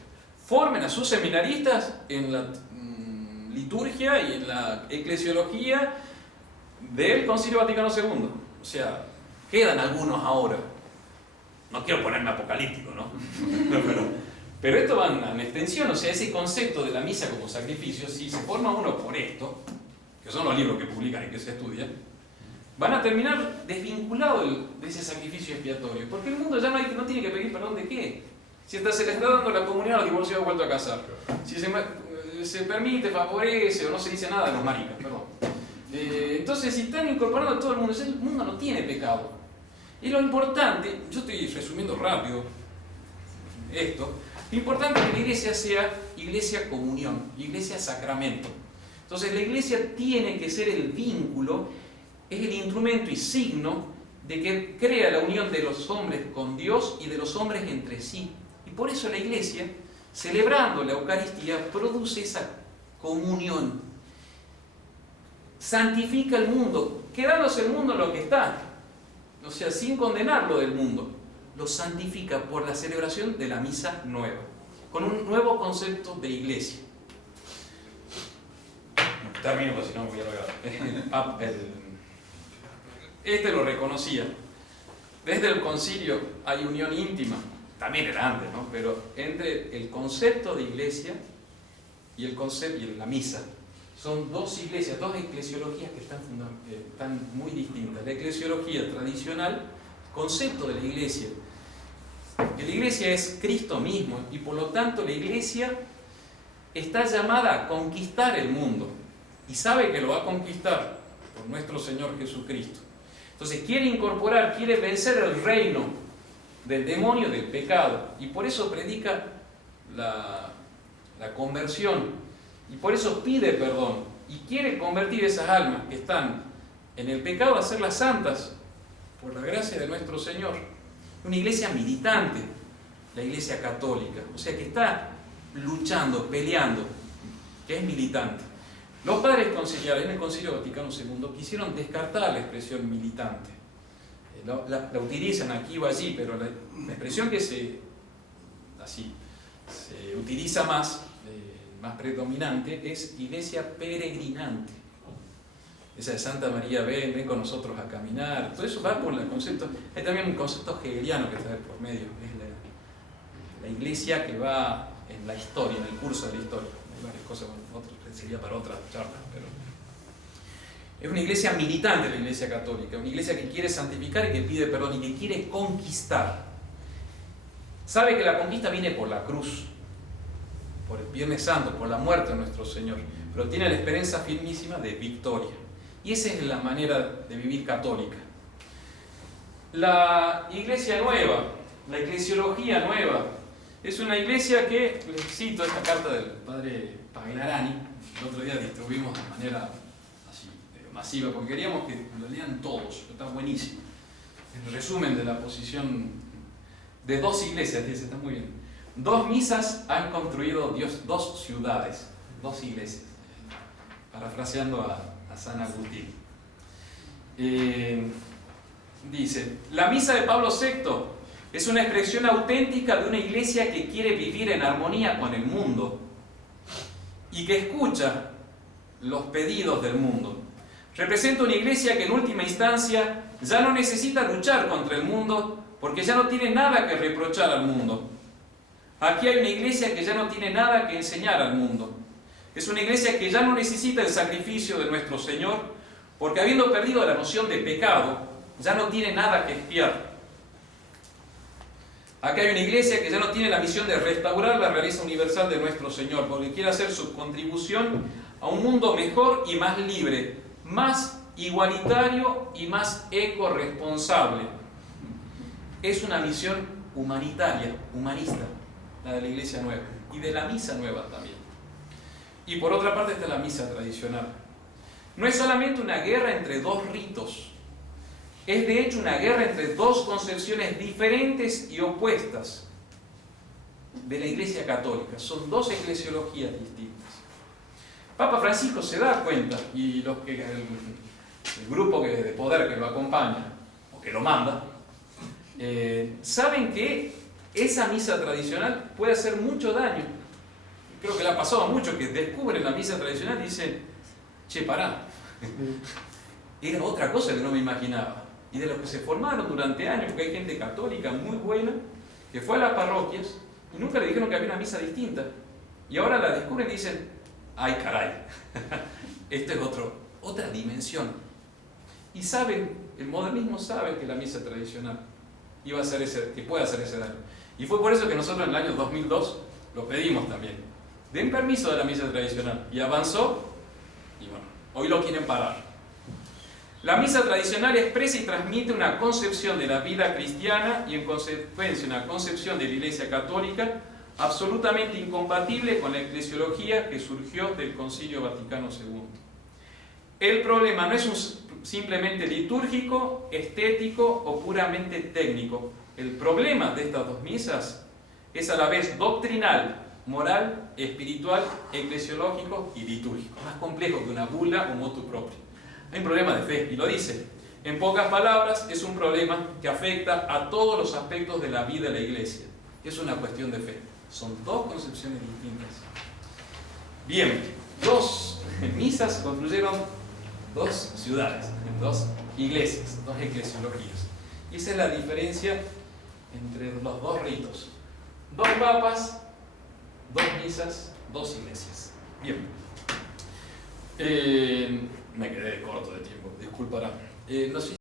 Formen a sus seminaristas en la liturgia y en la eclesiología del Concilio Vaticano II. O sea, quedan algunos ahora. No quiero ponerme apocalíptico, ¿no? Pero esto va en extensión, o sea, ese concepto de la misa como sacrificio, si se forma uno por esto, que son los libros que publican y que se estudian, van a terminar desvinculados de ese sacrificio expiatorio, porque el mundo ya no tiene que pedir perdón de qué. Si se le está dando la comunión a los divorciados vuelto a casar, si se permite, favorece o no se dice nada de los maricas, perdón. Entonces, si están incorporando a todo el mundo no tiene pecado. Y lo importante, yo estoy resumiendo rápido esto, lo importante es que la iglesia sea iglesia comunión, iglesia sacramento. Entonces la iglesia tiene que ser el vínculo, es el instrumento y signo de que crea la unión de los hombres con Dios y de los hombres entre sí. Y por eso la iglesia, celebrando la Eucaristía, produce esa comunión. Santifica el mundo, quedándose el mundo en lo que está. o sea, sin condenarlo del mundo, lo santifica por la celebración de la misa nueva, con un nuevo concepto de iglesia. Termino, porque si no me voy a lograr. Este lo reconocía. Desde el concilio hay unión íntima, también era antes, ¿no? Pero entre el concepto de iglesia y el concepto y la misa. Son dos iglesias, dos eclesiologías que están muy distintas. La eclesiología tradicional, concepto de la iglesia. Que la iglesia es Cristo mismo y por lo tanto la iglesia está llamada a conquistar el mundo y sabe que lo va a conquistar por nuestro Señor Jesucristo. Entonces quiere vencer el reino del demonio, del pecado, y por eso predica la conversión, y por eso pide perdón, y quiere convertir esas almas que están en el pecado a hacerlas santas por la gracia de nuestro Señor. Una iglesia militante, la iglesia católica, o sea que está luchando, peleando, que es militante. Los padres conciliares en el Concilio Vaticano II quisieron descartar la expresión militante. La utilizan aquí o allí, pero la expresión que se utiliza más predominante es iglesia peregrinante. Esa de Santa María, ven con nosotros a caminar. Todo eso va por el concepto. Hay también un concepto hegeliano que está por medio. Es la iglesia que va en la historia, en el curso de la historia. Hay varias cosas, sería para otra charla, pero es una iglesia militante, la iglesia católica, una iglesia que quiere santificar y que pide perdón y que quiere conquistar. Sabe que la conquista viene por la cruz, por el Viernes Santo, por la muerte de nuestro Señor, pero tiene la esperanza firmísima de victoria. Y esa es la manera de vivir católica. La iglesia nueva, la eclesiología nueva, es una iglesia que, les cito esta carta del padre Paglarani, el otro día distribuimos de manera así masiva, porque queríamos que lo lean todos, está buenísimo. El resumen de la posición de dos iglesias, dice, está muy bien. Dos misas han construido dos ciudades, dos iglesias, parafraseando a San Agustín. Dice, la misa de Pablo VI es una expresión auténtica de una iglesia que quiere vivir en armonía con el mundo y que escucha los pedidos del mundo. Representa una iglesia que en última instancia ya no necesita luchar contra el mundo porque ya no tiene nada que reprochar al mundo. Aquí hay una iglesia que ya no tiene nada que enseñar al mundo. Es una iglesia que ya no necesita el sacrificio de nuestro Señor porque habiendo perdido la noción de pecado, ya no tiene nada que expiar. Aquí hay una iglesia que ya no tiene la misión de restaurar la realeza universal de nuestro Señor, porque quiere hacer su contribución a un mundo mejor y más libre, más igualitario y más ecorresponsable. Es una misión humanitaria, humanista, la de la iglesia nueva, y de la misa nueva también. Y por otra parte está la misa tradicional. No es solamente una guerra entre dos ritos, es de hecho una guerra entre dos concepciones diferentes y opuestas de la Iglesia Católica. Son dos eclesiologías distintas. Papa Francisco se da cuenta, y el grupo de poder que lo acompaña, o que lo manda, saben que esa misa tradicional puede hacer mucho daño. Creo que le ha pasado a muchos que descubren la misa tradicional y dicen, che, pará, era otra cosa que no me imaginaba. Y de los que se formaron durante años, porque hay gente católica muy buena, que fue a las parroquias y nunca le dijeron que había una misa distinta. Y ahora la descubren y dicen, ay caray, esto es otra dimensión. Y saben, el modernismo sabe que la misa tradicional que puede hacer ese daño. Y fue por eso que nosotros en el año 2002 lo pedimos también. Den permiso de la misa tradicional. Y avanzó, y bueno, hoy lo quieren parar. La misa tradicional expresa y transmite una concepción de la vida cristiana y en consecuencia una concepción de la Iglesia Católica absolutamente incompatible con la eclesiología que surgió del Concilio Vaticano II. El problema no es simplemente litúrgico, estético o puramente técnico. El problema de estas dos misas es a la vez doctrinal, moral, espiritual, eclesiológico y litúrgico. Más complejo que una bula o motu proprio. Hay un problema de fe, y lo dice. En pocas palabras, es un problema que afecta a todos los aspectos de la vida de la iglesia. Es una cuestión de fe. Son dos concepciones distintas. Bien, dos misas construyeron dos ciudades, dos iglesias, dos eclesiologías. Y esa es la diferencia entre los dos ritos. Dos papas, dos misas, dos iglesias. Bien. Me quedé corto de tiempo, disculparán. No sé